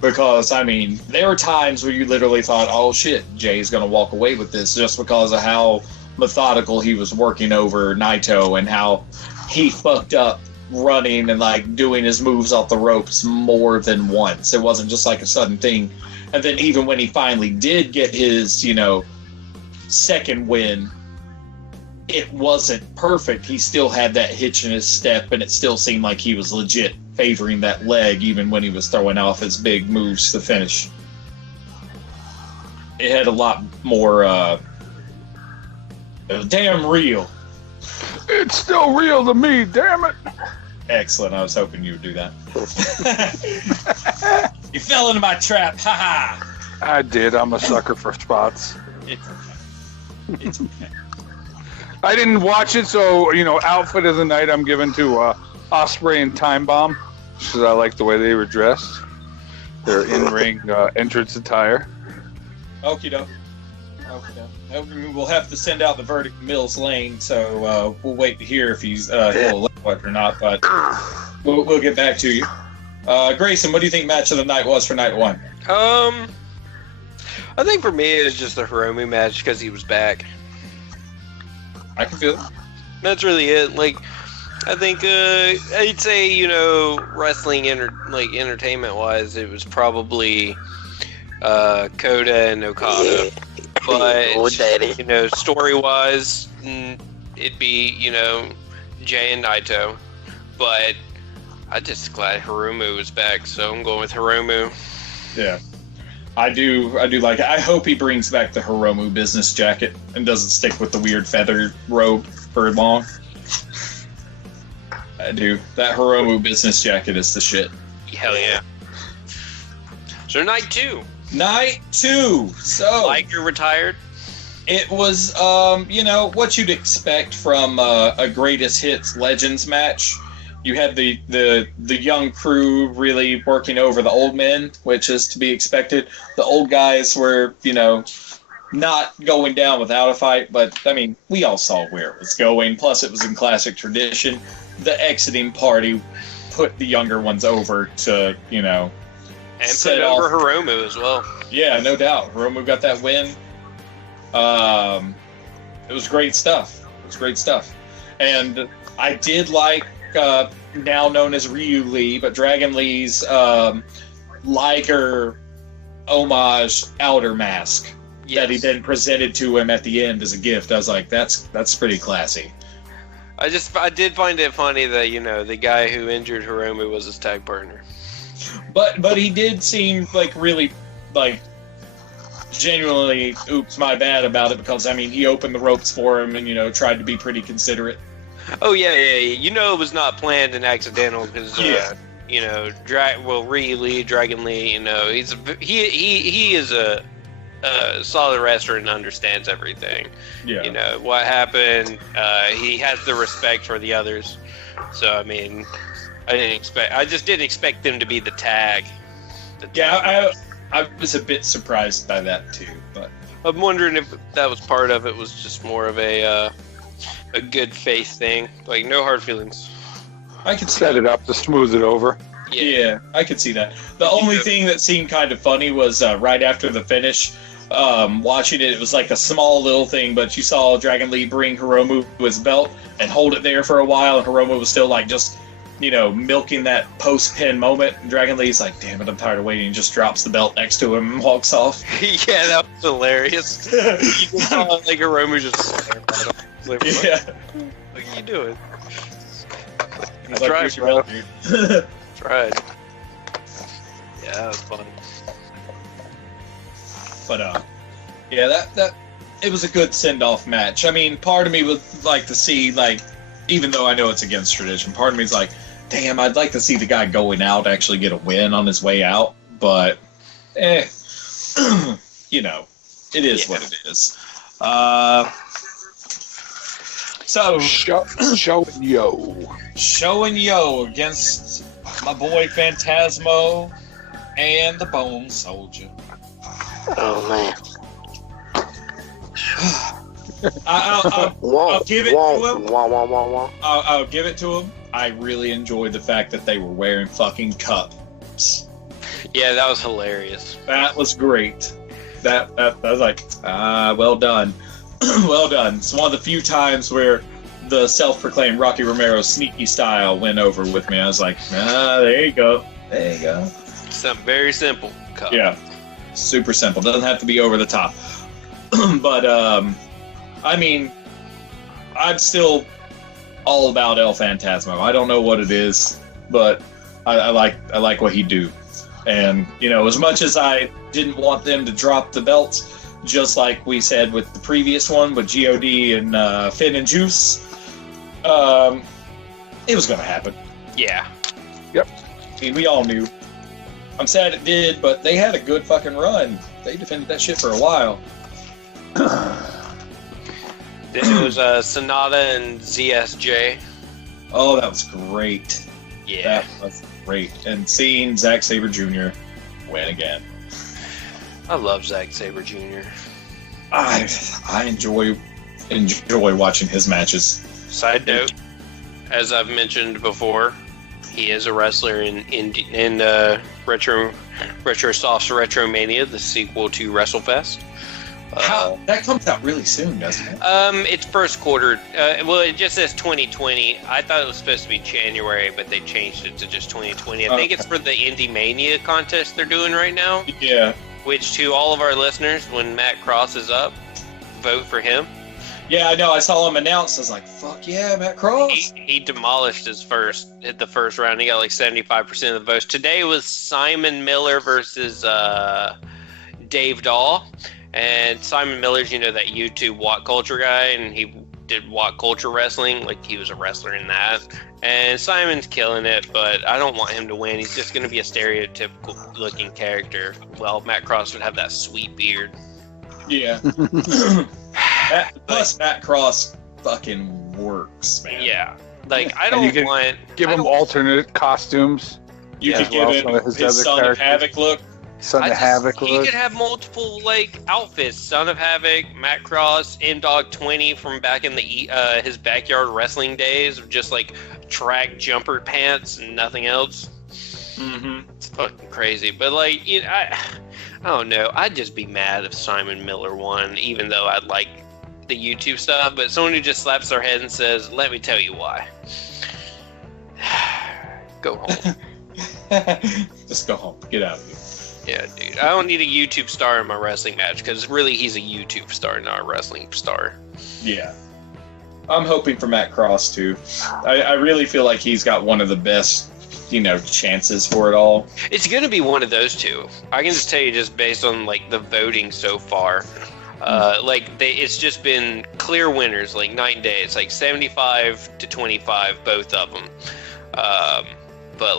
Because, I mean, there were times where you literally thought, oh shit, Jay's going to walk away with this just because of how methodical he was working over Naito and how he fucked up running and doing his moves off the ropes more than once. It wasn't just a sudden thing. And then even when he finally did get his, second win, it wasn't perfect. He still had that hitch in his step, and it still seemed like he was legit favoring that leg even when he was throwing off his big moves to finish. It had a lot more, it was damn real. It's still real to me, damn it. Excellent. I was hoping you would do that. You fell into my trap. Ha ha. I did. I'm a sucker for spots. It's okay. I didn't watch it, so, outfit of the night I'm giving to Osprey and Time Bomb, because I like the way they were dressed. Their in-ring entrance attire. Okie doke. We'll have to send out the verdict to Mills Lane, so we'll wait to hear if he'll allow it or not, but we'll get back to you. Grayson, what do you think match of the night was for night 1? I think for me it was just the Hiromu match because he was back. I can feel it. That's really it. I think I'd say wrestling entertainment wise, it was probably Coda and Okada. Yeah. But Daddy. story wise, it'd be Jay and Naito. But I'm just glad Hiromu was back, so I'm going with Hiromu. Yeah. I do like it. I hope he brings back the Hiromu business jacket and doesn't stick with the weird feather robe for long. I do. That Hiromu business jacket is the shit. Hell yeah. So night 2. Night 2. So Liger retired. it was what you'd expect from a greatest hits legends match. You had the young crew really working over the old men, which is to be expected. The old guys were, not going down without a fight, but, I mean, we all saw where it was going. Plus, it was in classic tradition. The exiting party put the younger ones over to, And put over Hiromu as well. Yeah, no doubt. Hiromu got that win. It was great stuff. And I did like, now known as Ryu Lee, but Dragon Lee's Liger homage outer mask that he then presented to him at the end as a gift. I was like, that's pretty classy. I did find it funny that, the guy who injured Hiromu was his tag partner. But he did seem like really genuinely oops my bad about it, because I mean he opened the ropes for him and tried to be pretty considerate. Oh yeah. It was not planned and accidental because Ryu Lee, Dragon Lee, he is a solid wrestler and understands everything. Yeah. What happened. He has the respect for the others. So I mean, I just didn't expect them to be the tag. I was a bit surprised by that too, but I'm wondering if that was part of it. Was just more of a good faith thing, like no hard feelings. I could set it up to smooth it over. Yeah, I could see that. The only thing that seemed kind of funny was right after the finish, watching it was like a small little thing, but you saw Dragon Lee bring Hiromu to his belt and hold it there for a while, and Hiromu was still just milking that post-pin moment. And Dragon Lee's like, damn it, I'm tired of waiting, and just drops the belt next to him and walks off. Yeah, that was hilarious. You saw Hiromu just staring at him. Like, what are you doing? He's like, "Here's your belt, dude." Tried. Yeah, that was funny. But that it was a good send-off match. I mean, part of me would like to see, even though I know it's against tradition, part of me is like, damn, I'd like to see the guy going out actually get a win on his way out. But, it is what it is. So, Show and Yo against my boy Phantasmo and the Bone Soldier. Oh man. I'll give it to him. Wah. I'll give it to him. I really enjoyed the fact that they were wearing fucking cups. Yeah, that was hilarious. That was great. That was like, well done. Well done. It's one of the few times where the self-proclaimed Rocky Romero sneaky style went over with me. I was like, there you go. There you go. Something very simple. Cup. Yeah. Super simple. Doesn't have to be over the top. But, I mean, I'm still all about El Phantasmo. I don't know what it is, but I like what he do. And, as much as I didn't want them to drop the belts, just like we said with the previous one with G.O.D. and Finn and Juice, it was going to happen. Yeah. Yep. I mean, we all knew. I'm sad it did, but they had a good fucking run. They defended that shit for a while. Then it was Sonata and ZSJ. Oh, that was great. Yeah. That was great. And seeing Zack Sabre Jr. win again. I love Zack Sabre Jr. I enjoy watching his matches. Side note, as I've mentioned before, he is a wrestler in Retro Soft's Retromania, the sequel to WrestleFest, That comes out really soon, doesn't it? It's first quarter. Well, it just says 2020. I thought it was supposed to be January, but they changed it to just 2020. I think it's for the Indie Mania contest they're doing right now. Yeah. Which, to all of our listeners, when Matt Cross is up, vote for him. Yeah, I know. I saw him announce. I was like, "Fuck yeah, Matt Cross!" He demolished hit the first round. He got like 75% of the votes. Today was Simon Miller versus Dave Dahl, and Simon Miller's that YouTube What Culture guy, and he did What Culture wrestling, like he was a wrestler in that. And Simon's killing it, but I don't want him to win. He's just going to be a stereotypical looking character. Well, Matt Cross would have that sweet beard. Yeah. Plus, Matt Cross fucking works, man. Yeah. Like, I don't want... Give him alternate costumes. You could give him his Son of Havoc look. Son of Havoc look. He could have multiple, outfits. Son of Havoc, Matt Cross, N-Dog 20 from back in the his backyard wrestling days of just, track jumper pants and nothing else. Mm-hmm. It's fucking crazy. But, I don't know. I'd just be mad if Simon Miller won, even though I'd like the YouTube stuff. But someone who just slaps their head and says, "Let me tell you why." Go home. Just go home. Get out of here. Yeah, dude. I don't need a YouTube star in my wrestling match, because really he's a YouTube star, not a wrestling star. Yeah. I'm hoping for Matt Cross, too. I really feel like he's got one of the best chances for it all. It's going to be one of those two. I can just tell you, just based on the voting so far, it's just been clear winners, night and day. It's 75-25, both of them. But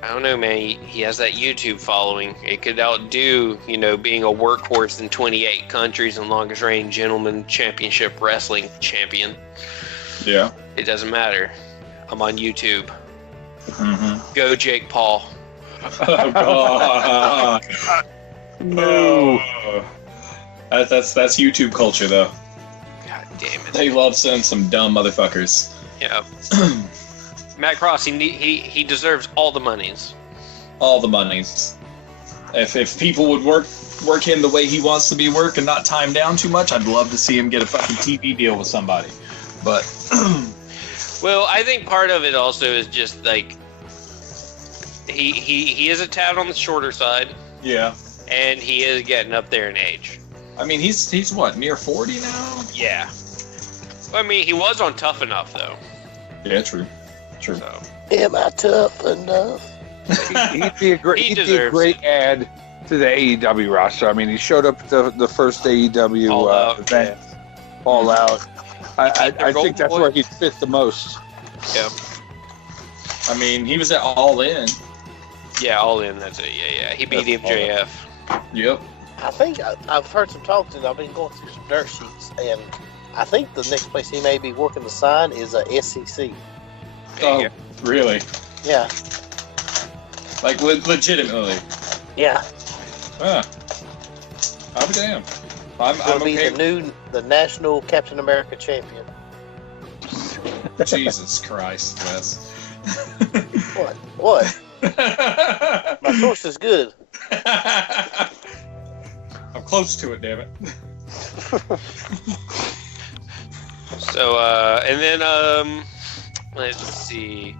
I don't know, man. He has that YouTube following. It could outdo, being a workhorse in 28 countries and longest reigning gentleman championship wrestling champion. Yeah. It doesn't matter. I'm on YouTube. Mm-hmm. Go Jake Paul. Oh God. No. That's YouTube culture, though. God damn it. They love sending some dumb motherfuckers. Yeah. Matt Cross, he deserves all the monies. All the monies. If people would work him the way he wants to be worked and not time down too much, I'd love to see him get a fucking TV deal with somebody. But well, I think part of it also is just he is a tad on the shorter side. Yeah. And he is getting up there in age. I mean, he's what, near 40 now? Yeah. I mean, he was on Tough Enough though. Yeah, true. So. Am I tough enough? He'd be a great add to the AEW roster. I mean, he showed up at the first AEW event, All Out. I think that's where he'd fit the most. Yeah. I mean, he was at All In. Yeah, All In. That's it. Yeah. He beat MJF. Yep. I think I've heard some talks, and I've been going through some dirt sheets, and I think the next place he may be working to sign is SEC. Oh, really? Yeah. Legitimately? Yeah. Huh. I'll be damned. I'm be okay. the national Captain America champion. Jesus Christ, Wes. What? My source is good. I'm close to it, damn it. So, and then, let's see.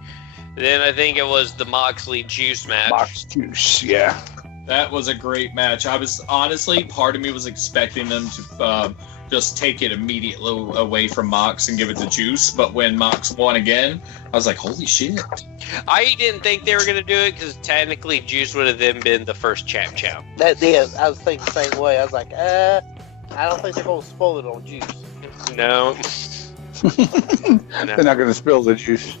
Then I think it was the Moxley Juice match. Mox Juice, yeah. That was a great match. I was honestly, part of me was expecting them to just take it immediately away from Mox and give it to Juice. But when Mox won again, I was like, holy shit. I didn't think they were going to do it because technically Juice would have then been the first champ. I was thinking the same way. I was like, I don't think they're going to spoil it on Juice. No. They're not going to spill the juice.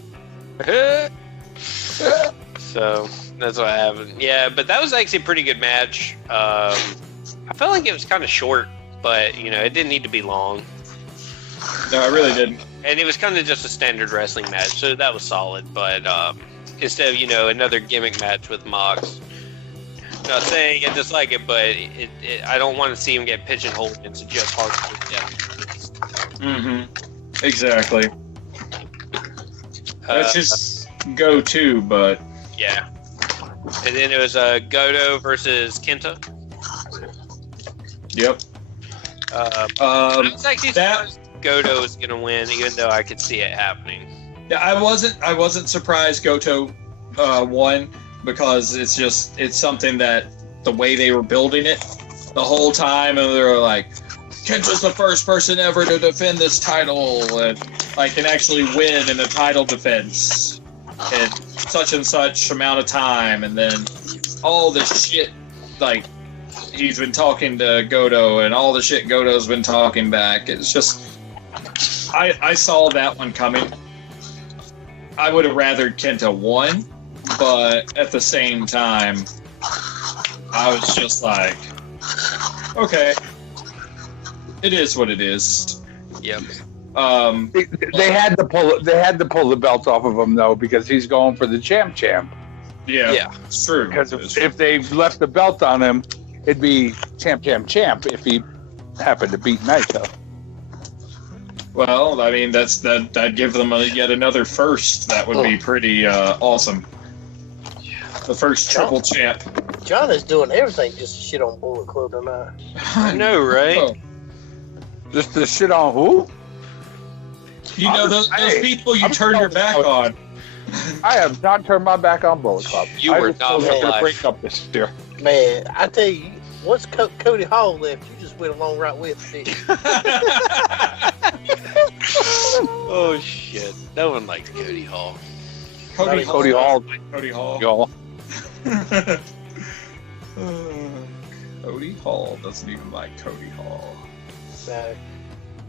So that's what happened. Yeah, but that was actually a pretty good match. I felt like it was kind of short, but it didn't need to be long. No, I really didn't. And it was kind of just a standard wrestling match, so that was solid. But instead of another gimmick match with Mox, not saying I dislike it, but I don't want to see him get pigeonholed into just hardcore death. Mm-hmm. Exactly. That's just go-to, but... Yeah. And then it was Goto versus Kenta. Yep. I was actually surprised Goto was going to win, even though I could see it happening. Yeah, I wasn't surprised Goto won, because it's something that the way they were building it the whole time, and they were like, Kenta's the first person ever to defend this title and actually win in a title defense in such and such amount of time, and then all this shit, like, he's been talking to Goto and all the shit Goto's been talking back. It's just, I saw that one coming. I would have rathered Kenta won, but at the same time, I was just like, okay, it is what it is. Yep. They had to pull the belt off of him though, because he's going for the champ. Yeah, it's true. Because if they left the belt on him, it'd be champ if he happened to beat Naito. Well, I mean, that'd give them yet another first. That would be pretty awesome. The first triple champ. John is doing everything just to shit on Bullet Club tonight. I know, right? Oh. Just to shit on who? You know, those people you turn your back on. I have not turned my back on Bullet Club. You were not going to alive. break up this year. Man, I tell you, once Cody Hall left, you just went along right with it. Oh shit! No one likes Cody Hall. Cody Hall. Y'all. Cody Hall doesn't even like Cody Hall.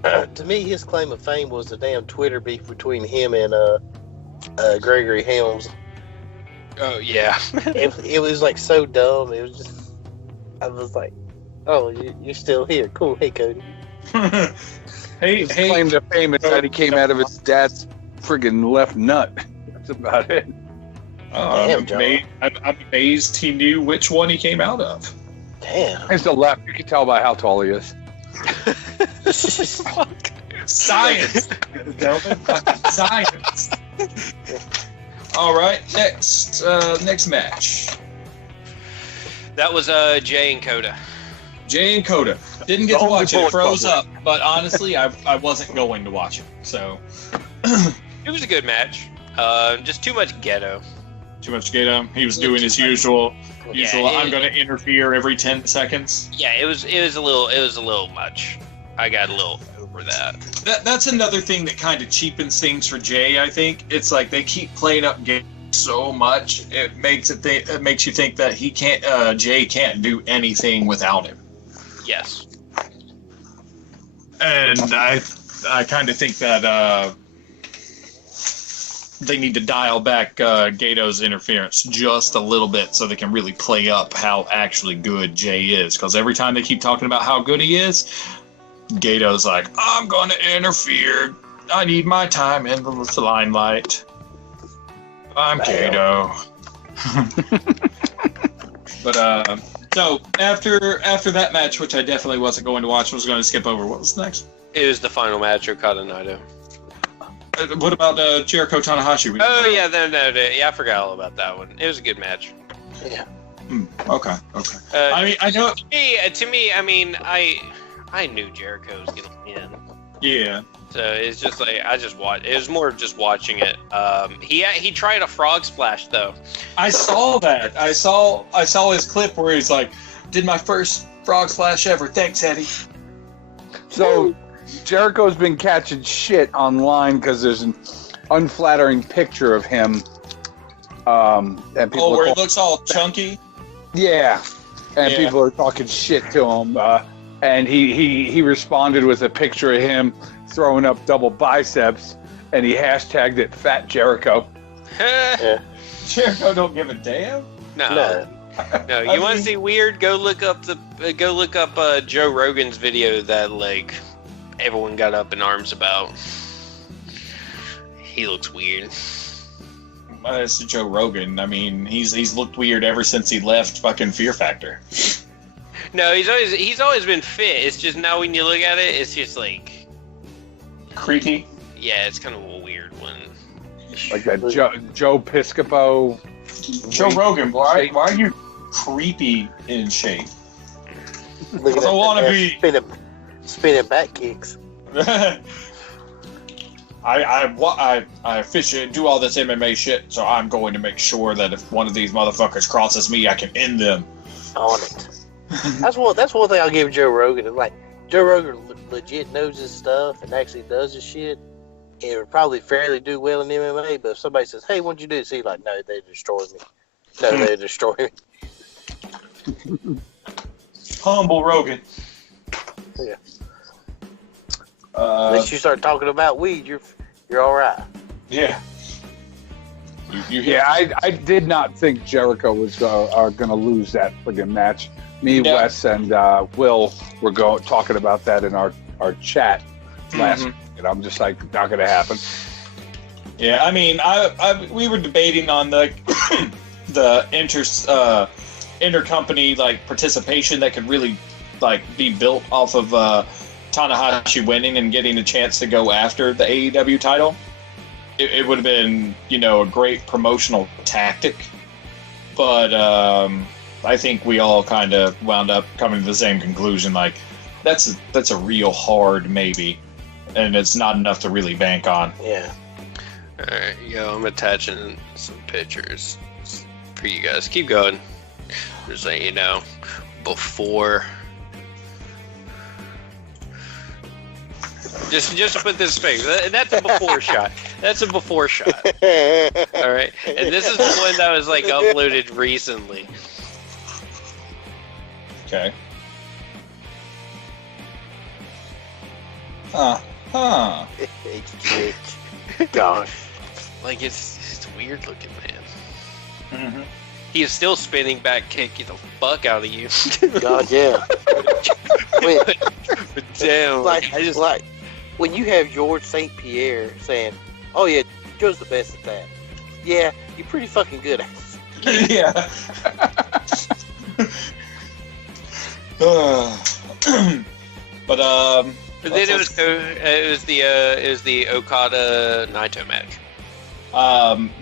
To me, his claim of fame was the damn Twitter beef between him and Gregory Helms. Oh yeah. it was like so dumb. It was just, I was like, oh, you're still here. Cool. Hey, Cody. His claim to fame is that he came out of his dad's friggin' left nut. That's about it. I'm amazed he knew which one he came out of. Damn. It's the left. You can tell by how tall he is. Science. Gentlemen, fucking science. All right, next match. That was Jay and Coda. Jay and Coda. Didn't get to watch it. Froze up. But honestly, I wasn't going to watch it. So It was a good match. Just too much ghetto. Too much Gato. He was doing his usual. I'm going to interfere every 10 seconds. Yeah, it was a little much. I got a little over that. That's another thing that kind of cheapens things for Jay. I think it's like they keep playing up Gato so much. It makes you think that he can't. Jay can't do anything without him. Yes. And I kind of think that they need to dial back Gato's interference just a little bit so they can really play up how actually good Jay is. Because every time they keep talking about how good he is, Gato's like, I'm going to interfere. I need my time in the limelight. I'm Gato. But so after that match, which I definitely wasn't going to watch, I was going to skip over. What was next? It was the final match, Okada Naito. What about Jericho Tanahashi? No, I forgot all about that one. It was a good match. Yeah. Okay. I mean, I know. To me, I mean, I knew Jericho was gonna win. Yeah. So it's just like I just watched. It was more of just watching it. He tried a frog splash though. I saw that. I saw his clip where he's like, "Did my first frog splash ever. Thanks, Eddie." So Jericho's been catching shit online because there's an unflattering picture of him. And people where he looks all chunky? Yeah. And people are talking shit to him. And he responded with a picture of him throwing up double biceps, and he hashtagged it Fat Jericho. Yeah. Jericho don't give a damn? No. You want to see weird? Go look up Joe Rogan's video that like everyone got up in arms about. He looks weird. It's Joe Rogan. I mean, he's looked weird ever since he left fucking Fear Factor. No, he's always been fit. It's just now when you look at it, it's just like creepy. Yeah, it's kind of a weird one. Like that Joe Piscopo. Joe Rogan, why are you creepy in shape? I want to be Spinning back kicks. I officially do all this MMA shit, so I'm going to make sure that if one of these motherfuckers crosses me, I can end them. On it. That's one thing I'll give Joe Rogan. It's like, Joe Rogan legit knows his stuff and actually does his shit. It would probably fairly do well in MMA, but if somebody says, hey, what'd you do? He's like, no, they destroyed me. No, they destroyed me. Humble Rogan. Yeah. Unless you start talking about weed, you're all right. Yeah. I did not think Jericho was going to lose that friggin' match. Me, Wes, and Will were talking about that in our chat last week, and I'm just like, not going to happen. Yeah, I mean, we were debating on the the intercompany like participation that could really like be built off of Tanahashi winning and getting a chance to go after the AEW title. It would have been, a great promotional tactic, but I think we all kind of wound up coming to the same conclusion. Like, that's a real hard maybe, and it's not enough to really bank on. Yeah. All right, I'm attaching some pictures for you guys. Keep going. Just letting you know, before. Just to put this thing, that's a before shot. That's a before shot. All right, and this is the one that was like uploaded recently. Okay. Gosh. Like it's weird looking, man. Mm-hmm. He is still spinning back kicking the fuck out of you. God, yeah. But damn. Like when you have George St. Pierre saying, "Oh yeah, Joe's the best at that." Yeah, you're pretty fucking good at it. Yeah. But then it was the Okada Naito match.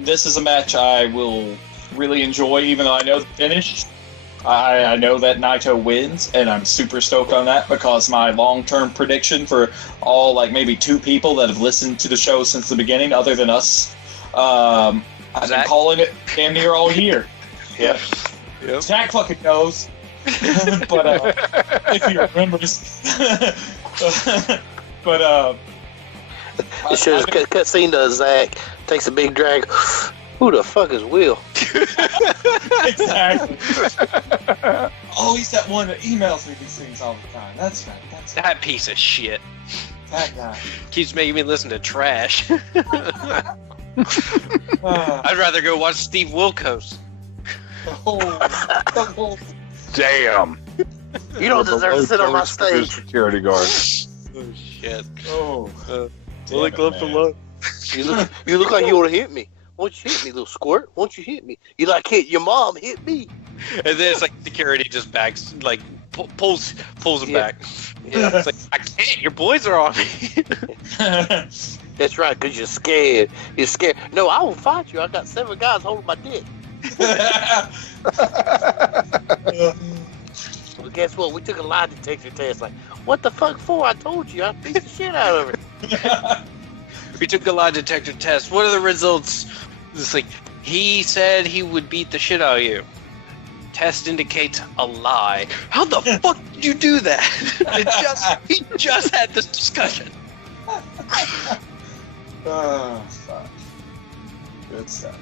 This is a match I will really enjoy, even though I know the finish. I know that Naito wins, and I'm super stoked on that because my long-term prediction for all, like, maybe 2 people that have listened to the show since the beginning, other than us, I've been calling it damn near all year. Yeah. Yep. Zach fucking knows. But if he remembers. But it shows cut scene to Zach takes a big drag. Who the fuck is Will? Exactly. Oh, he's that one that emails me these things all the time. That's right. That piece of shit. That guy keeps making me listen to trash. I'd rather go watch Steve Wilkos. Damn. You don't deserve to sit on my stage. Security guard. Oh shit. Willie Club for love. You look like you want to hit me. Won't you hit me, little squirt? Won't you hit me? You like hit your mom? Hit me. And then it's like security just backs, like pulls him back. Yeah. It's like, I can't. Your boys are on me. That's right, because you're scared. You're scared. No, I will fight you. I got 7 guys holding my dick. Well, guess what? We took a lie detector test. Like, what the fuck for? I told you. I beat the shit out of it. We took a lie detector test. What are the results? It's like, he said he would beat the shit out of you. Test indicates a lie. How the fuck did you do that? He just had this discussion. Oh, fuck. Good stuff.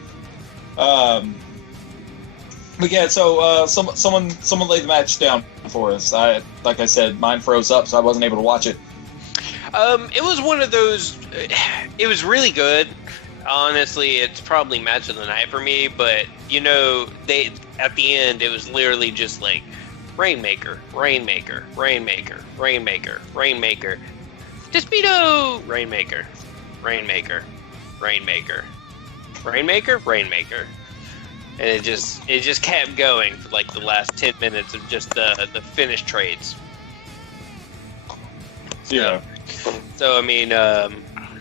But yeah, so someone laid the match down for us. Like I said, mine froze up, so I wasn't able to watch it. It was one of those. It was really good. Honestly, it's probably match of the night for me. But they at the end, it was literally just like Rainmaker, Rainmaker, Rainmaker, Rainmaker, Rainmaker, Despito, Rainmaker, Rainmaker, Rainmaker, Rainmaker, Rainmaker. And it just kept going for like the last 10 minutes of just the finish trades. Yeah. So I mean,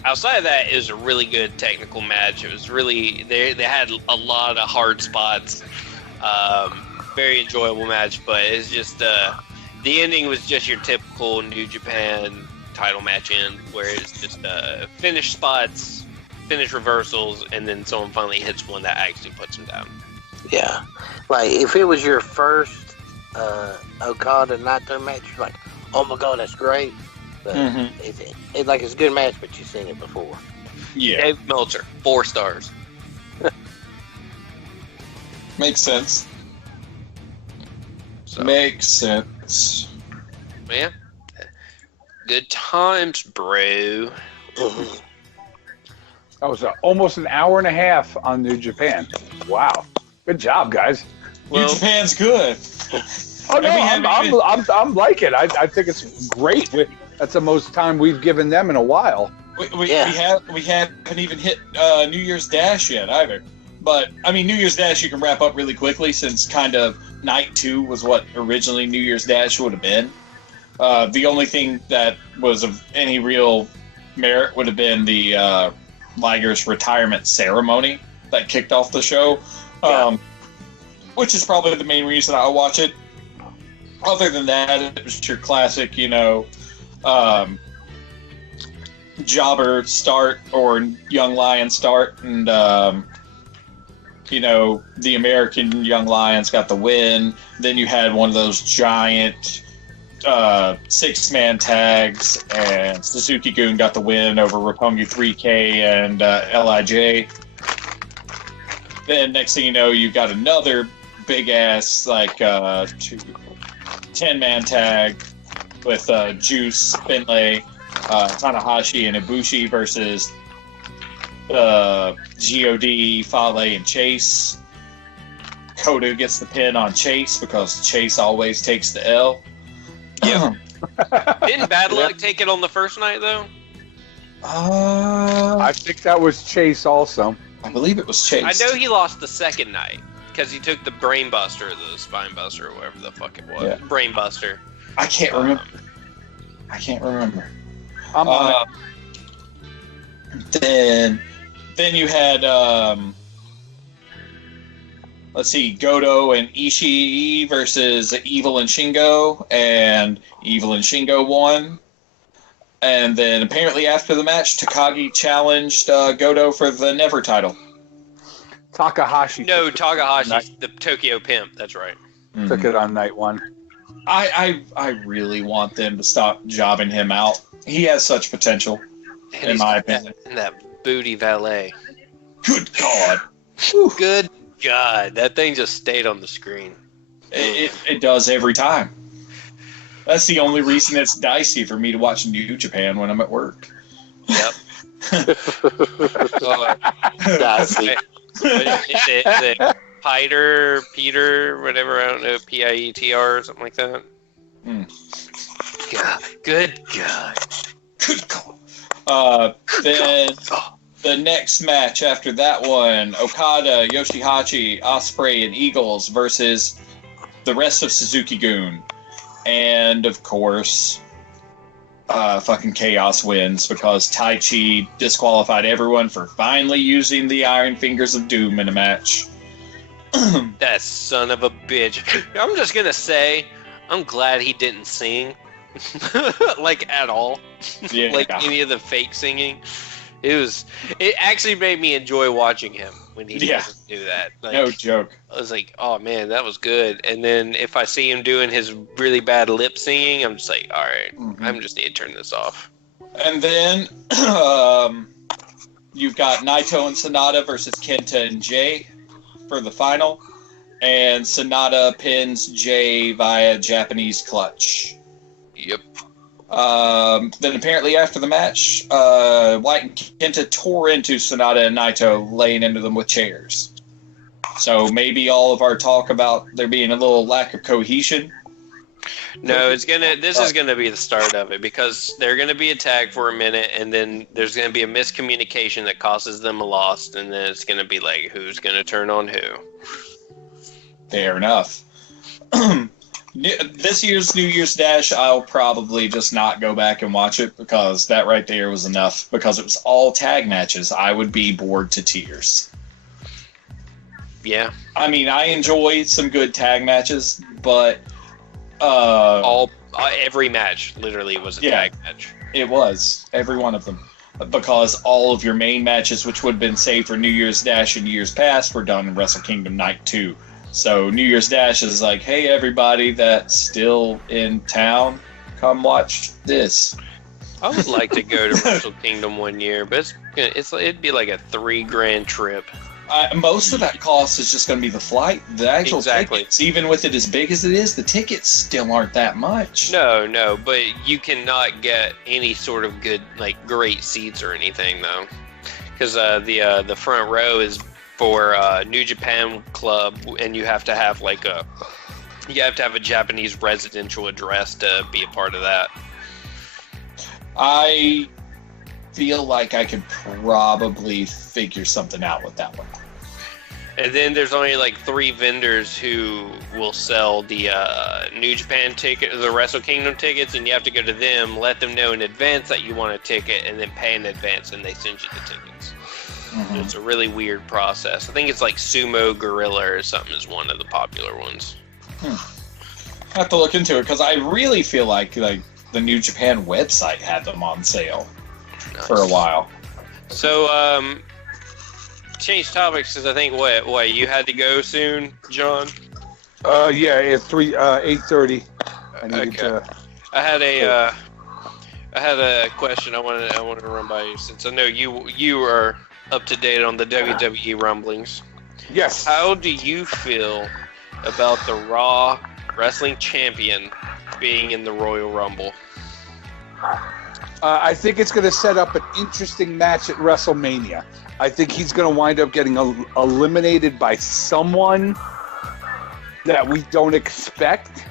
outside of that, it was a really good technical match. It was really they had a lot of hard spots. Very enjoyable match, but it's just The ending was just your typical New Japan title match end, where it's just finish spots, finish reversals, and then someone finally hits one that actually puts them down. Yeah. Like, if it was your first Okada Naito match, you're like, oh my god, that's great. But it's like, it's a good match, but you've seen it before. Yeah. Dave Meltzer, 4 stars. Makes sense. So, Makes sense. yeah. Good times, bro. That was almost an hour and a half on New Japan. Wow. Good job, guys. New Japan's good. Oh, no, I'm liking it. I think it's great. That's the most time we've given them in a while. We haven't even hit New Year's Dash yet either. But, I mean, New Year's Dash you can wrap up really quickly since kind of Night 2 was what originally New Year's Dash would have been. The only thing that was of any real merit would have been the Liger's retirement ceremony that kicked off the show, which is probably the main reason I watch it. Other than that, it was your classic, jobber start or young lion start, and the American Young Lions got the win. Then you had one of those giant 6-man tags, and Suzuki-gun got the win over Roppongi 3K and LIJ. Then next thing you know, you've got another big-ass 10-man tag with Juice, Finlay, Tanahashi, and Ibushi versus G.O.D., Fale, and Chase. Kodo gets the pin on Chase because Chase always takes the L. Yeah. Didn't Bad Luck take it on the first night, though? I think that was Chase also. I believe it was Chase. I know he lost the second night because he took the Brain Buster, the Spine Buster, or whatever the fuck it was. Yeah. Brain Buster. I can't remember. I'm on it. Then you had, let's see, Goto and Ishii versus Evil and Shingo, and Evil and Shingo won. And then apparently after the match, Takagi challenged Goto for the Never title. Takahashi. No, Takahashi's the Tokyo Pimp. That's right. Took it on night 1. I really want them to stop jobbing him out. He has such potential, in my opinion. And that booty valet. Good God. Good God. That thing just stayed on the screen. It does every time. That's the only reason it's dicey for me to watch New Japan when I'm at work. Yep. Dicey. Is it Peter, whatever, I don't know, P-I-E-T-R or something like that? God, good God. Good God. Then the next match after that one, Okada, Yoshihachi, Ospreay, and Eagles versus the rest of Suzuki-gun. And, of course, fucking Chaos wins because Taichi disqualified everyone for finally using the Iron Fingers of Doom in a match. That son of a bitch. I'm just gonna say, I'm glad he didn't sing. At all. Yeah. Any of the fake singing. It actually made me enjoy watching him when he doesn't do that. No joke. I was like, oh man, that was good. And then if I see him doing his really bad lip singing, I'm just like, all right, I'm just need to turn this off. And then you've got Naito and Sonata versus Kenta and Jay for the final. And Sonata pins Jay via Japanese clutch. Yep. Then apparently after the match, White and Kenta tore into Sonata and Naito, laying into them with chairs. So maybe all of our talk about there being a little lack of cohesion. No, this is gonna be the start of it because they're gonna be attacked for a minute, and then there's gonna be a miscommunication that causes them a loss, and then it's gonna be like, who's gonna turn on who? Fair enough. This year's New Year's Dash, I'll probably just not go back and watch it because that right there was enough. Because it was all tag matches, I would be bored to tears. Yeah. I mean, I enjoy some good tag matches, but Every match literally was a tag match. It was every one of them, because all of your main matches, which would have been saved for New Year's Dash in years past, were done in Wrestle Kingdom Night 2. So New Year's Dash is like, hey, everybody that's still in town, come watch this. I would like to go to Wrestle Kingdom one year, but it'd be like a $3,000 trip. Most of that cost is just going to be the flight. The actual tickets, even with it as big as it is, the tickets still aren't that much. No, but you cannot get any sort of good, like, great seats or anything, though. Because the front row is for New Japan Club, and you have to have, like, a Japanese residential address to be a part of that. I feel like I could probably figure something out with that one. And then there's only like 3 vendors who will sell the New Japan ticket, the Wrestle Kingdom tickets, and you have to go to them, let them know in advance that you want a ticket, and then pay in advance, and they send you the tickets. Mm-hmm. It's a really weird process. I think it's like Sumo Gorilla or something is one of the popular ones. I have to look into it, because I really feel like the New Japan website had them on sale. Nice. For a while. So, change topics, because I think what you had to go soon, John? Yeah, it's 8:30. I needed to. I had a question I wanted to run by you, since I know you are up to date on the WWE rumblings. Yes. How do you feel about the Raw Wrestling Champion being in the Royal Rumble? I think it's going to set up an interesting match at WrestleMania. I think he's going to wind up getting eliminated by someone that we don't expect,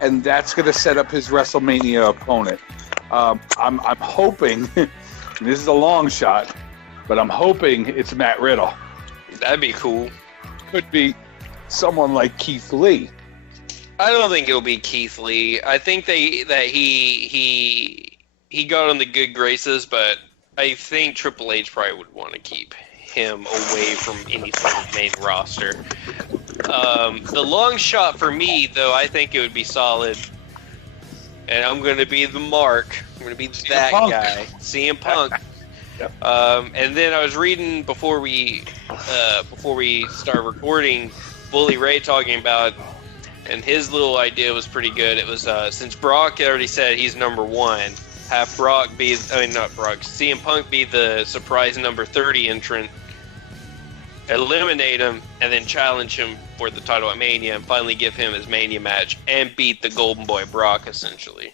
and that's going to set up his WrestleMania opponent. I'm hoping, this is a long shot, but I'm hoping it's Matt Riddle. That'd be cool. Could be someone like Keith Lee. I don't think it'll be Keith Lee. I think that he got on the good graces, but I think Triple H probably would want to keep him away from any sort of main roster. The long shot for me, though, I think it would be solid. And I'm going to be the mark. I'm going to be that guy. CM Punk. Yep. And then I was reading before we start recording, Bully Ray talking about, and his little idea was pretty good. It was since Brock already said he's number 1, have CM Punk be the surprise number 30 entrant, eliminate him, and then challenge him for the title at Mania, and finally give him his Mania match and beat the Golden Boy Brock, essentially.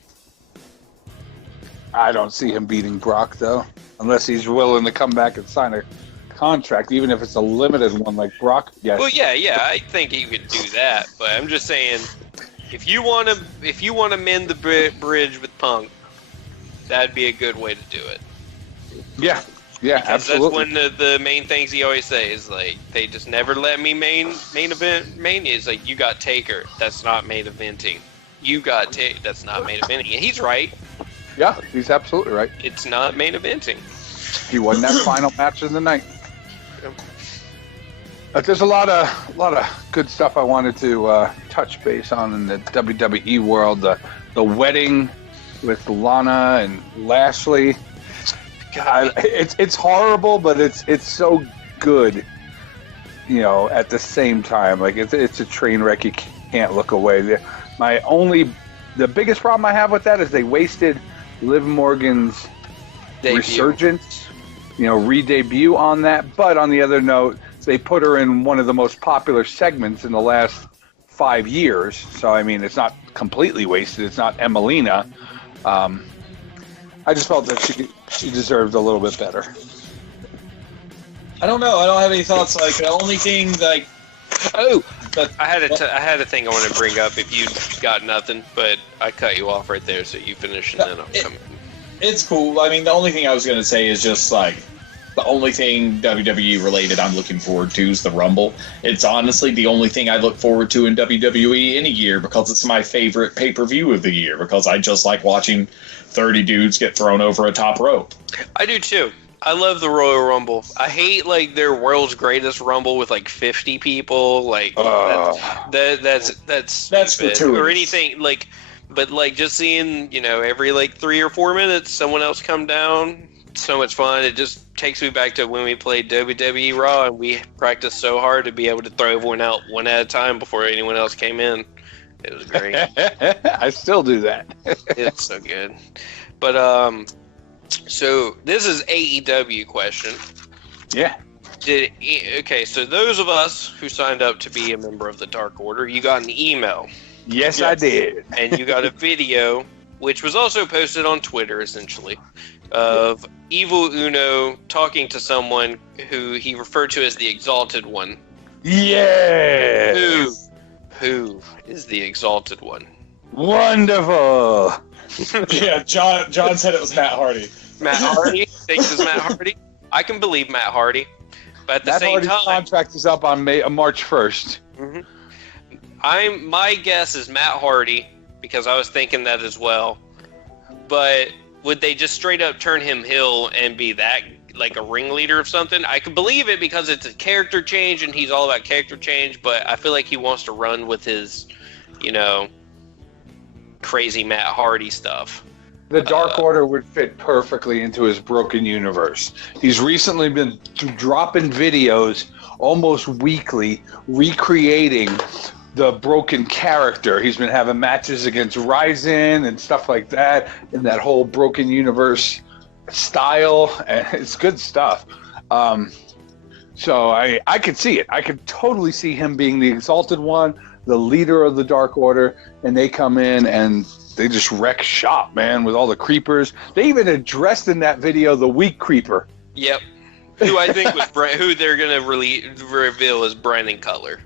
I don't see him beating Brock, though, unless he's willing to come back and sign a contract, even if it's a limited one like Brock. Yes. Well, yeah, I think he could do that, but I'm just saying, if you want to mend the bridge with Punk, that'd be a good way to do it. Yeah, because absolutely. That's one of the main things he always says, is like, they just never let me main event Mania. It's like, you got Taker, that's not main eventing. You got Taker, that's not main eventing. And he's right. Yeah, he's absolutely right. It's not main eventing. He won that final match of the night. There's a lot of good stuff I wanted to touch base on in the WWE world. The wedding with Lana and Lashley. God, it's horrible, but it's so good. You know, at the same time, like it's a train wreck. You can't look away. The biggest problem I have with that is they wasted Liv Morgan's resurgence, re-debut on that. But on the other note, they put her in one of the most popular segments in the last 5 years. So, I mean, it's not completely wasted. It's not Emelina. I just felt that she deserved a little bit better. I don't know. I don't have any thoughts. Like, the only thing, like... I had a thing I want to bring up if you got nothing, but I cut you off right there, so you finish and then I'm coming. It's cool. I mean, the only thing I was going to say is just, like, the only thing WWE related I'm looking forward to is the Rumble. It's honestly the only thing I look forward to in WWE any year, because it's my favorite pay-per-view of the year, because I just like watching 30 dudes get thrown over a top rope. I do too. I love the Royal Rumble. I hate like their World's Greatest Rumble with like 50 people. Like that's gratuitous. or anything like. But like just seeing, every like 3 or 4 minutes, someone else come down. So much fun. It just takes me back to when we played WWE Raw and we practiced so hard to be able to throw everyone out one at a time before anyone else came in. It was great. I still do that. It's so good. But so this is AEW question. Yeah. So those of us who signed up to be a member of the Dark Order, you got an email. Yes, I did. And you got a video, which was also posted on Twitter, essentially, of Evil Uno talking to someone who he referred to as the Exalted One. Yeah. Who is the Exalted One? Wonderful. Yeah, John said it was Matt Hardy. Matt Hardy? Thinks it's Matt Hardy? I can believe Matt Hardy. But at the same time, contract is up on March 1st. Mm-hmm. My guess is Matt Hardy, because I was thinking that as well. But would they just straight up turn him heel and be that, like a ringleader of something? I could believe it because it's a character change and he's all about character change, but I feel like he wants to run with his, crazy Matt Hardy stuff. The Dark Order would fit perfectly into his broken universe. He's recently been dropping videos almost weekly, recreating the broken character. He's been having matches against Ryzen and stuff like that in that whole broken universe style, and it's good stuff. So I could see it. I could totally see him being the Exalted One, the leader of the Dark Order, and they come in and they just wreck shop, man, with all the creepers. They even addressed in that video the weak creeper. Yep. Who I think was who they're gonna reveal as Brandon Cutler.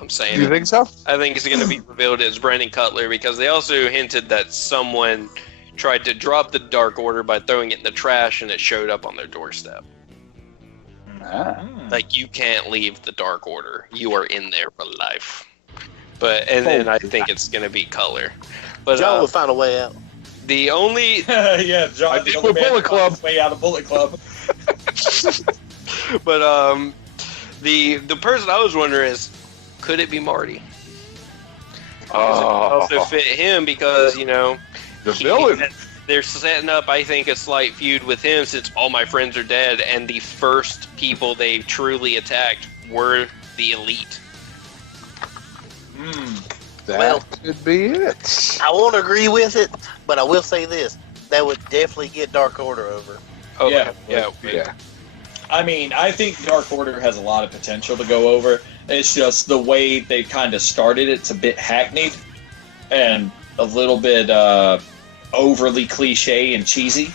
I'm saying. You think so? I think it's going to be revealed as Brandon Cutler because they also hinted that someone tried to drop the Dark Order by throwing it in the trash and it showed up on their doorstep. Like, you can't leave the Dark Order. You are in there for life. And I think it's going to be Cutler. But John will find a way out. The only... yeah, John, the only Bullet Club. Way out of Bullet Club. But the person I was wondering is, could it be Marty? Also fit him because, the villain. They're setting up, I think, a slight feud with him since all my friends are dead, and the first people they truly attacked were the Elite. That could be it. I won't agree with it, but I will say this. That would definitely get Dark Order over. Oh, Yeah. I mean, I think Dark Order has a lot of potential to go over. It's just the way they kind of started it's a bit hackneyed and a little bit overly cliche and cheesy.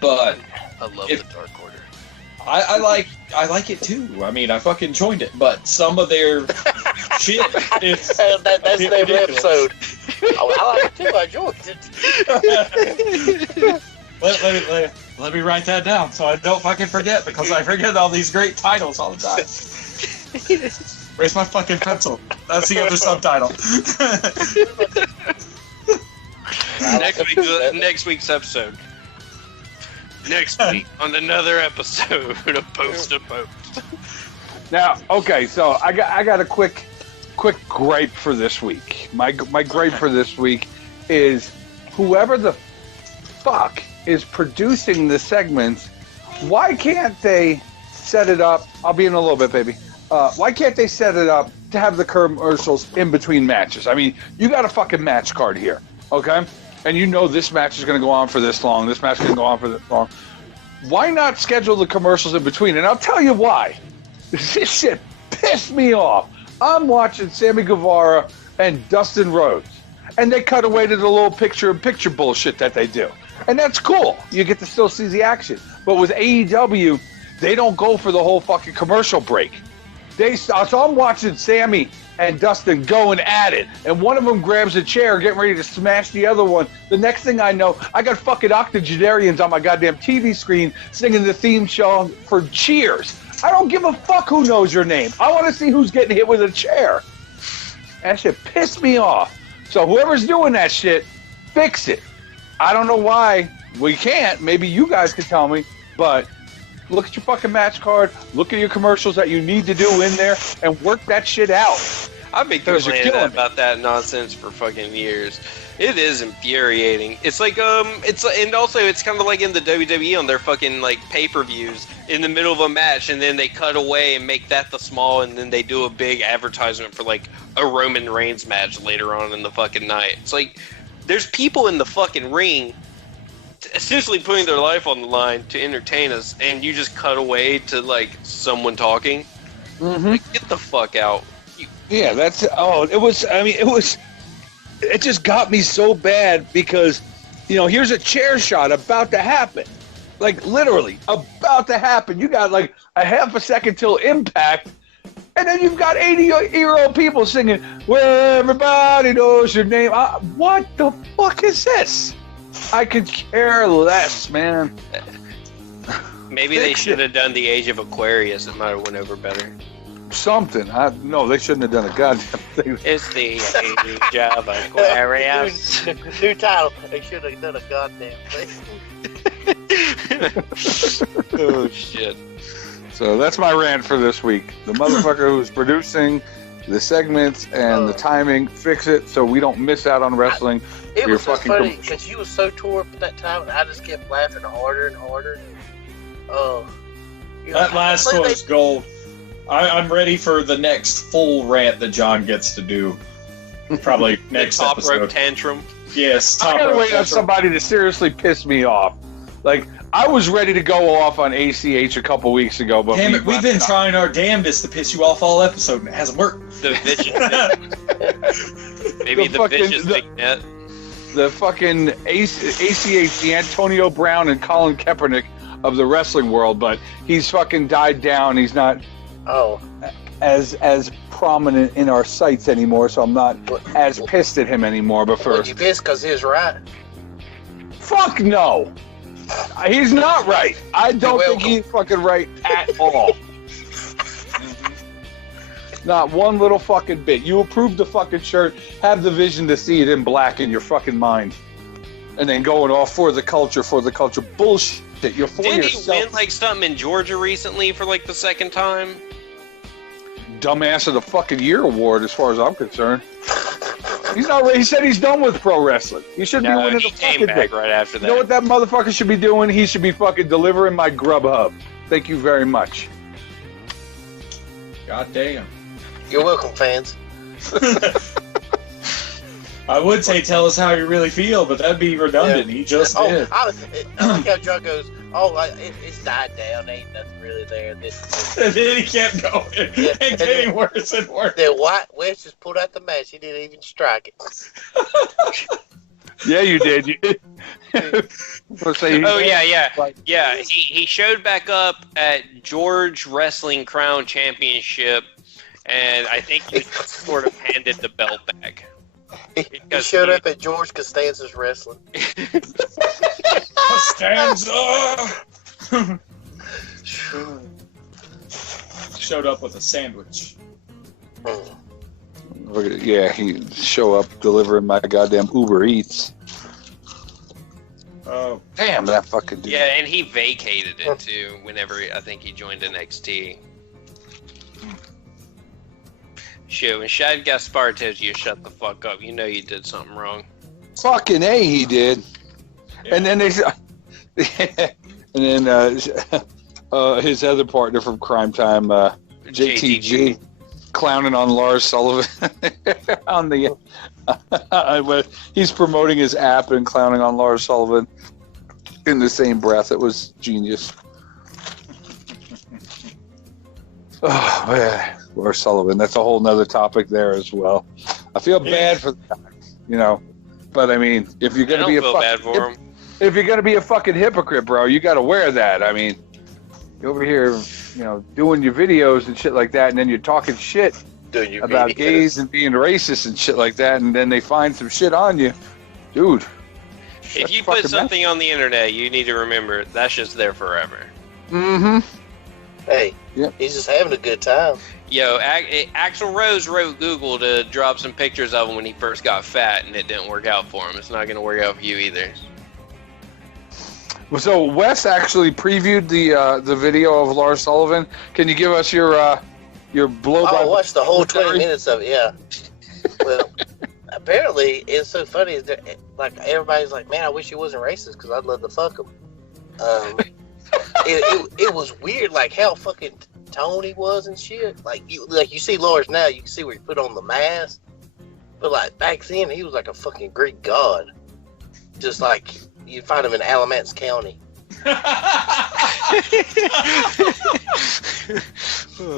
But I love the Dark Order. I like it too. I mean, I fucking joined it, but some of their shit is that's the name of the episode. I like it too. I joined it. Let me write that down so I don't fucking forget, because I forget all these great titles all the time. Where's my fucking pencil? That's the other subtitle. Next week's episode. Next week on another episode of Post to Post. Now, okay, so I got a quick gripe for this week. My gripe for this week is whoever the fuck is producing the segments, why can't they set it up? I'll be in a little bit, baby. Why can't they set it up to have the commercials in between matches? I mean, you got a fucking match card here, okay? And you know this match is going to go on for this long. This match is going to go on for this long. Why not schedule the commercials in between? And I'll tell you why. This shit pissed me off. I'm watching Sammy Guevara and Dustin Rhodes, and they cut away to the little picture-in-picture bullshit that they do. And that's cool. You get to still see the action. But with AEW, they don't go for the whole fucking commercial break. So I'm watching Sammy and Dustin going at it, and one of them grabs a chair, getting ready to smash the other one. The next thing I know, I got fucking octogenarians on my goddamn TV screen singing the theme song for Cheers. I don't give a fuck who knows your name. I want to see who's getting hit with a chair. That shit pissed me off. So whoever's doing that shit, fix it. I don't know why We can't. Maybe you guys can tell me, but look at your fucking match card. Look at your commercials that you need to do in there and work that shit out. I've been complaining about that nonsense for fucking years. It is infuriating. It's like and also it's kind of like in the WWE on their fucking like pay-per-views in the middle of a match, and then they cut away and make that the small, and then they do a big advertisement for like a Roman Reigns match later on in the fucking night. It's like there's people in the fucking ring essentially putting their life on the line to entertain us, and you just cut away to like someone talking. Mm-hmm. Like, get the fuck out. Yeah, that's it just got me so bad because, here's a chair shot about to happen. Like, literally, about to happen. You got, like, a half a second till impact, and then you've got 80-year-old people singing, well, everybody knows your name. What the fuck is this? I could care less, man. Maybe they should have done the Age of Aquarius. It might have went over better. Something. No, they shouldn't have done a goddamn thing. It's the Age of Aquarius. New title. They should have done a goddamn thing. Oh, shit. So that's my rant for this week. The motherfucker who's producing the segments and the timing, fix it so we don't miss out on wrestling. It was so funny because you was so tore up at that time, and I just kept laughing harder and harder. That last one was gold. I'm ready for the next full rant that John gets to do. Probably next top episode. Rope tantrum. Yes, top I gotta rope wait on somebody to seriously piss me off. Like, I was ready to go off on ACH a couple weeks ago, but damn it, we've been trying our damnedest to piss you off all episode, and it hasn't worked. The vicious. Maybe the vicious vignette. The fucking ACH, the Antonio Brown and Colin Kaepernick of the wrestling world, but he's fucking died down. He's not as prominent in our sights anymore, so I'm not as pissed at him anymore. But first, you pissed because he was right? Fuck no, he's not right. I don't think he's fucking right at all. Not one little fucking bit. You approved the fucking shirt, have the vision to see it in black in your fucking mind, and then going off for the culture. Bullshit. You're for Didn't yourself. he win like something in Georgia recently for like the second time? Dumbass of the fucking year award, as far as I'm concerned. He's not. He said he's done with pro wrestling. He shouldn't be winning the fucking thing. Right after that. You know what that motherfucker should be doing? He should be fucking delivering my Grubhub. Thank you very much. God damn. You're welcome, fans. I would say tell us how you really feel, but that'd be redundant. Yeah. He just did. I like how John goes, it's died down. Ain't nothing really there. And then he kept going and getting worse and worse. Then White West just pulled out the match. He didn't even strike it. Yeah, you did. Yeah. He showed back up at George Wrestling Crown Championship, and I think he sort of handed the belt back. He showed up at George Costanza's wrestling. Costanza! Showed up with a sandwich. Yeah, he show up delivering my goddamn Uber Eats. Oh, damn that fucking dude. Yeah, and he vacated it too. Whenever I think he joined NXT. Shit, when Shad Gaspar tells you to shut the fuck up, you know you did something wrong. Fucking A, he did. Yeah. And then they and then his other partner from Crime Time, JTG, clowning on Lars Sullivan on the he's promoting his app and clowning on Lars Sullivan in the same breath. It was genius. Oh man. Or Sullivan. That's a whole nother topic there as well. I feel bad for the guy, but I mean, if you're gonna if you're gonna be a fucking hypocrite, bro, you got to wear that. I mean, you're over here, doing your videos and shit like that, and then you're talking shit about gays and being racist and shit like that, and then they find some shit on you, dude. If you put something on the internet, you need to remember that's just there forever. Mm-hmm. Hey, he's just having a good time. Yo, Axl Rose wrote Google to drop some pictures of him when he first got fat, and it didn't work out for him. It's not going to work out for you either. So Wes actually previewed the video of Lars Sullivan. Can you give us your blow? I watched the whole 20 minutes of it. Yeah. Well, apparently it's so funny. Is that, like, everybody's like, "Man, I wish he wasn't racist because I'd love to fuck him." It was weird, like how fucking toned he was and shit. Like you see Lars now, you can see where he put on the mask, but like back then he was like a fucking Greek god. Just like you'd find him in Alamance County.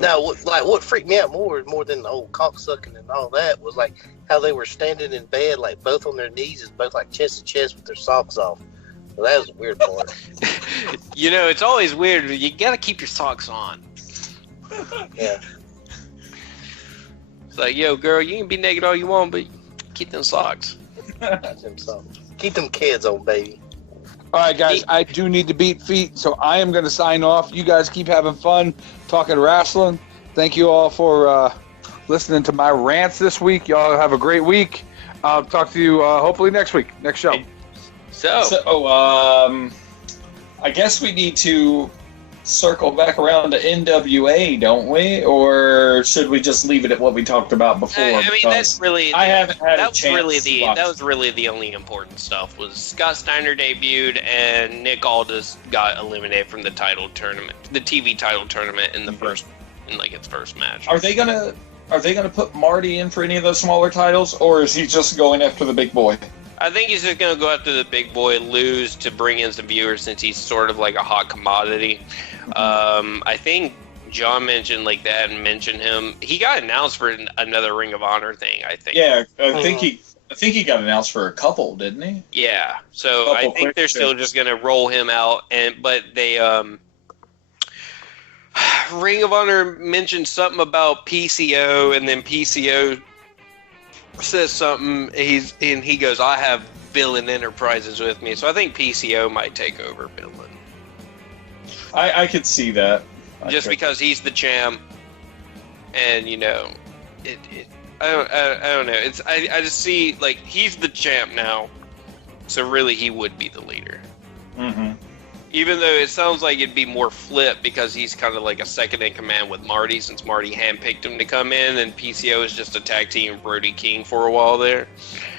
Now, what freaked me out more than the old cocksucking and all that was like how they were standing in bed, like both on their knees, both like chest to chest with their socks off. Well, that was a weird part. You know, it's always weird. You gotta keep your socks on. Yeah. It's like, yo, girl, you can be naked all you want, but keep them socks. Keep them kids on, baby. All right, guys, I do need to beat feet, so I am going to sign off. You guys keep having fun talking wrestling. Thank you all for listening to my rants this week. Y'all have a great week. I'll talk to you hopefully next week, next show. So, I guess we need to circle back around to NWA, don't we? Or should we just leave it at what we talked about before? I mean, that's really. I haven't had a chance. That was really the only important stuff. Was Scott Steiner debuted and Nick Aldis got eliminated from the title tournament, the TV title tournament in the its first match. Are they gonna put Marty in for any of those smaller titles, or is he just going after the big boy? I think he's just going to go after the big boy, lose to bring in some viewers since he's sort of like a hot commodity. I think John mentioned like that and mentioned him. He got announced for another Ring of Honor thing, I think. Yeah, I think he got announced for a couple, didn't he? Yeah. So I think they're still just going to roll him out, but they Ring of Honor mentioned something about PCO, and then PCO says something, he goes, I have Villain Enterprises with me, so I think PCO might take over Villain. I could see that. Just because he's the champ, and you know, I don't know. I just see like he's the champ now, so really he would be the leader. Mm-hmm. Even though it sounds like it'd be more flip because he's kind of like a second in command with Marty, since Marty handpicked him to come in, and PCO is just a tag team with Brody King for a while there.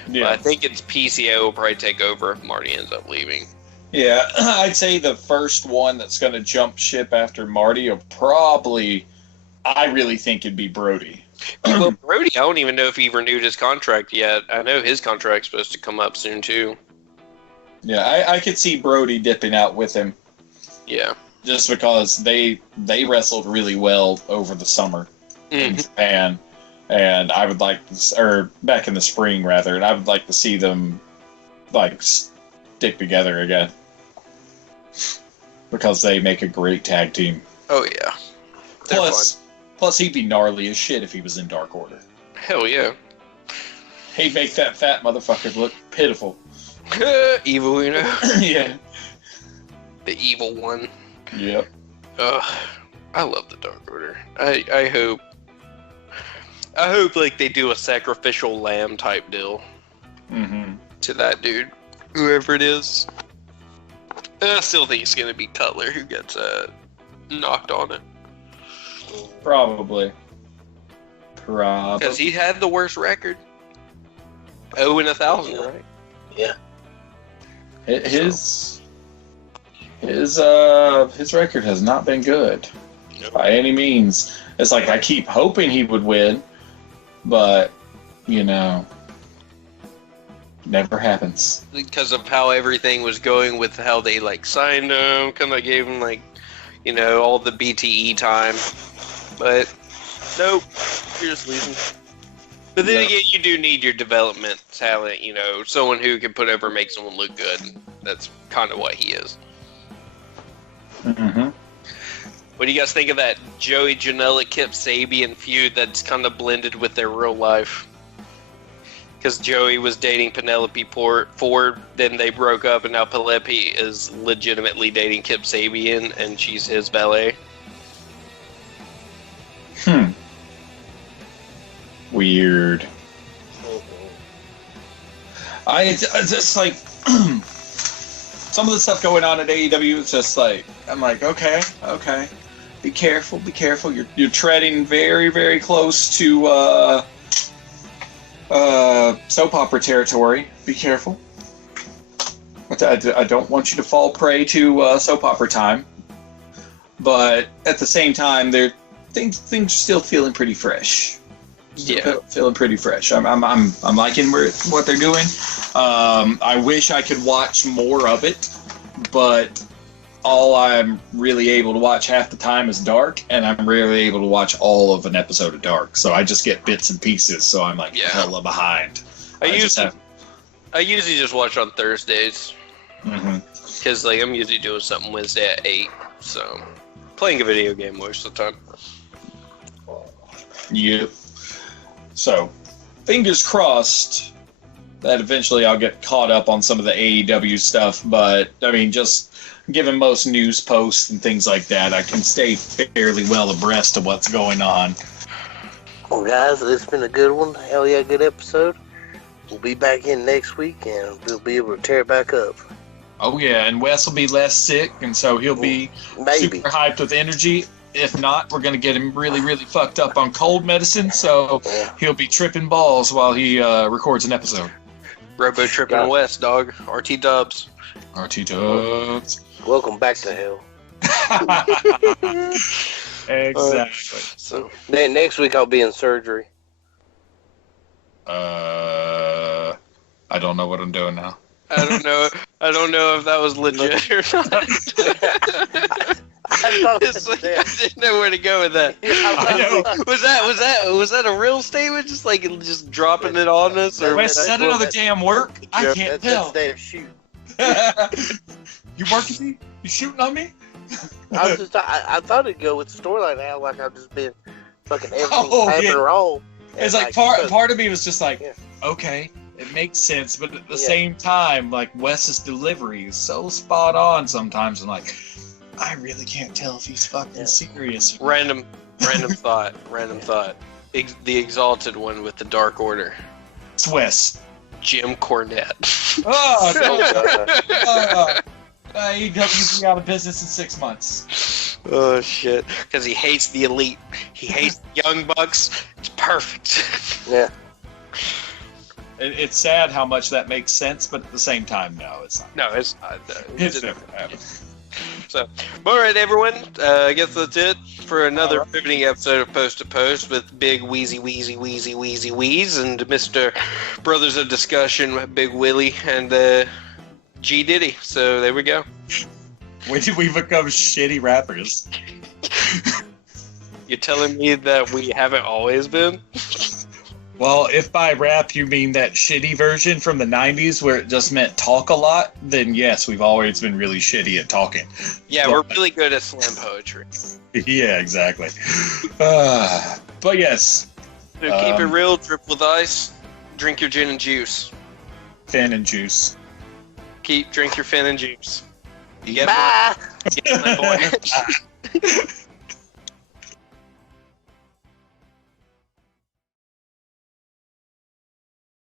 Yeah. But I think it's PCO will probably take over if Marty ends up leaving. Yeah, I'd say the first one that's going to jump ship after Marty will probably, I really think it'd be Brody. Well, Brody, I don't even know if he renewed his contract yet. I know his contract's supposed to come up soon, too. Yeah, I could see Brody dipping out with him. Yeah. Just because they wrestled really well over the summer in Japan. And I would like, or back in the spring, rather, and I would like to see them, like, stick together again. Because they make a great tag team. Oh, yeah. Plus, he'd be gnarly as shit if he was in Dark Order. Hell yeah. He'd make that fat motherfucker look pitiful. Evil, you know? Yeah. The evil one. Yep. I love the Dark Order. I hope like they do a sacrificial lamb type deal to that dude, whoever it is. I still think it's gonna be Cutler who gets knocked on it. Probably. Because he had the worst record. 0-1,000, right? Yeah. His record has not been good by any means. It's like I keep hoping he would win, but you know, never happens. Because of how everything was going with how they like signed him, kind of gave him like, you know, all the BTE time, but nope, you're just losing. But then again, you do need your development talent, you know, someone who can put over and make someone look good. That's kind of what he is. Mm-hmm. What do you guys think of that Joey Janela Kip Sabian feud that's kind of blended with their real life? Because Joey was dating Penelope Ford, then they broke up, and now Penelope is legitimately dating Kip Sabian, and she's his valet. Weird. It's just like some of the stuff going on at AEW is just like, I'm like, okay, be careful. You're treading very, very close to soap opera territory. Be careful. I don't want you to fall prey to soap opera time. But at the same time, things are still feeling pretty fresh. Feeling pretty fresh. I'm liking what they're doing. I wish I could watch more of it, but all I'm really able to watch half the time is Dark, and I'm rarely able to watch all of an episode of Dark. So I just get bits and pieces. So I'm like hella behind. I usually just watch on Thursdays because like I'm usually doing something Wednesday at 8. So playing a video game most of the time. Yep. So, fingers crossed that eventually I'll get caught up on some of the AEW stuff, but, I mean, just given most news posts and things like that, I can stay fairly well abreast of what's going on. Well, guys, it's been a good one. Hell yeah, good episode. We'll be back in next week, and we'll be able to tear it back up. Oh, yeah, and Wes will be less sick, and so he'll be super hyped with energy. If not, we're going to get him really, really fucked up on cold medicine, so he'll be tripping balls while he records an episode. Robo tripping West, dog. RT Dubs. RT Dubs. Welcome back to hell. Exactly. So next week I'll be in surgery. I don't know what I'm doing now. I don't know if that was legit or not. I didn't know where to go with that. Was that a real statement? Just dropping it on us? Or Wes, is that another damn work? I can't tell. That's shoot. You working me? You shooting on me? I thought it'd go with the storyline now, like I've just been fucking everything happening wrong. It's like part of me was just like, okay, it makes sense, but at the same time, like Wes's delivery is so spot on sometimes. I'm like, I really can't tell if he's fucking serious. Random thought. The Exalted one with the Dark Order. It's Wes. Jim Cornette. AEW be out of business in 6 months. Oh shit! Because he hates the elite. He hates the Young Bucks. It's perfect. Yeah. It's sad how much that makes sense, but at the same time, no, it's not. No, it's not. It's never happened. So, all right, everyone. I guess that's it for another riveting episode of Post to Post with Big Wheezy and Mr. Brothers of Discussion, Big Willie, and G Diddy. So there we go. When did we become shitty rappers? You're telling me that we haven't always been? Well, if by rap you mean that shitty version from the 90s where it just meant talk a lot, then yes, we've always been really shitty at talking. Yeah, we're really good at slam poetry. Yeah, exactly. But yes. So keep it real, drip with ice, drink your gin and juice. Fin and juice. Drink your fin and juice. You get Bye! my boy.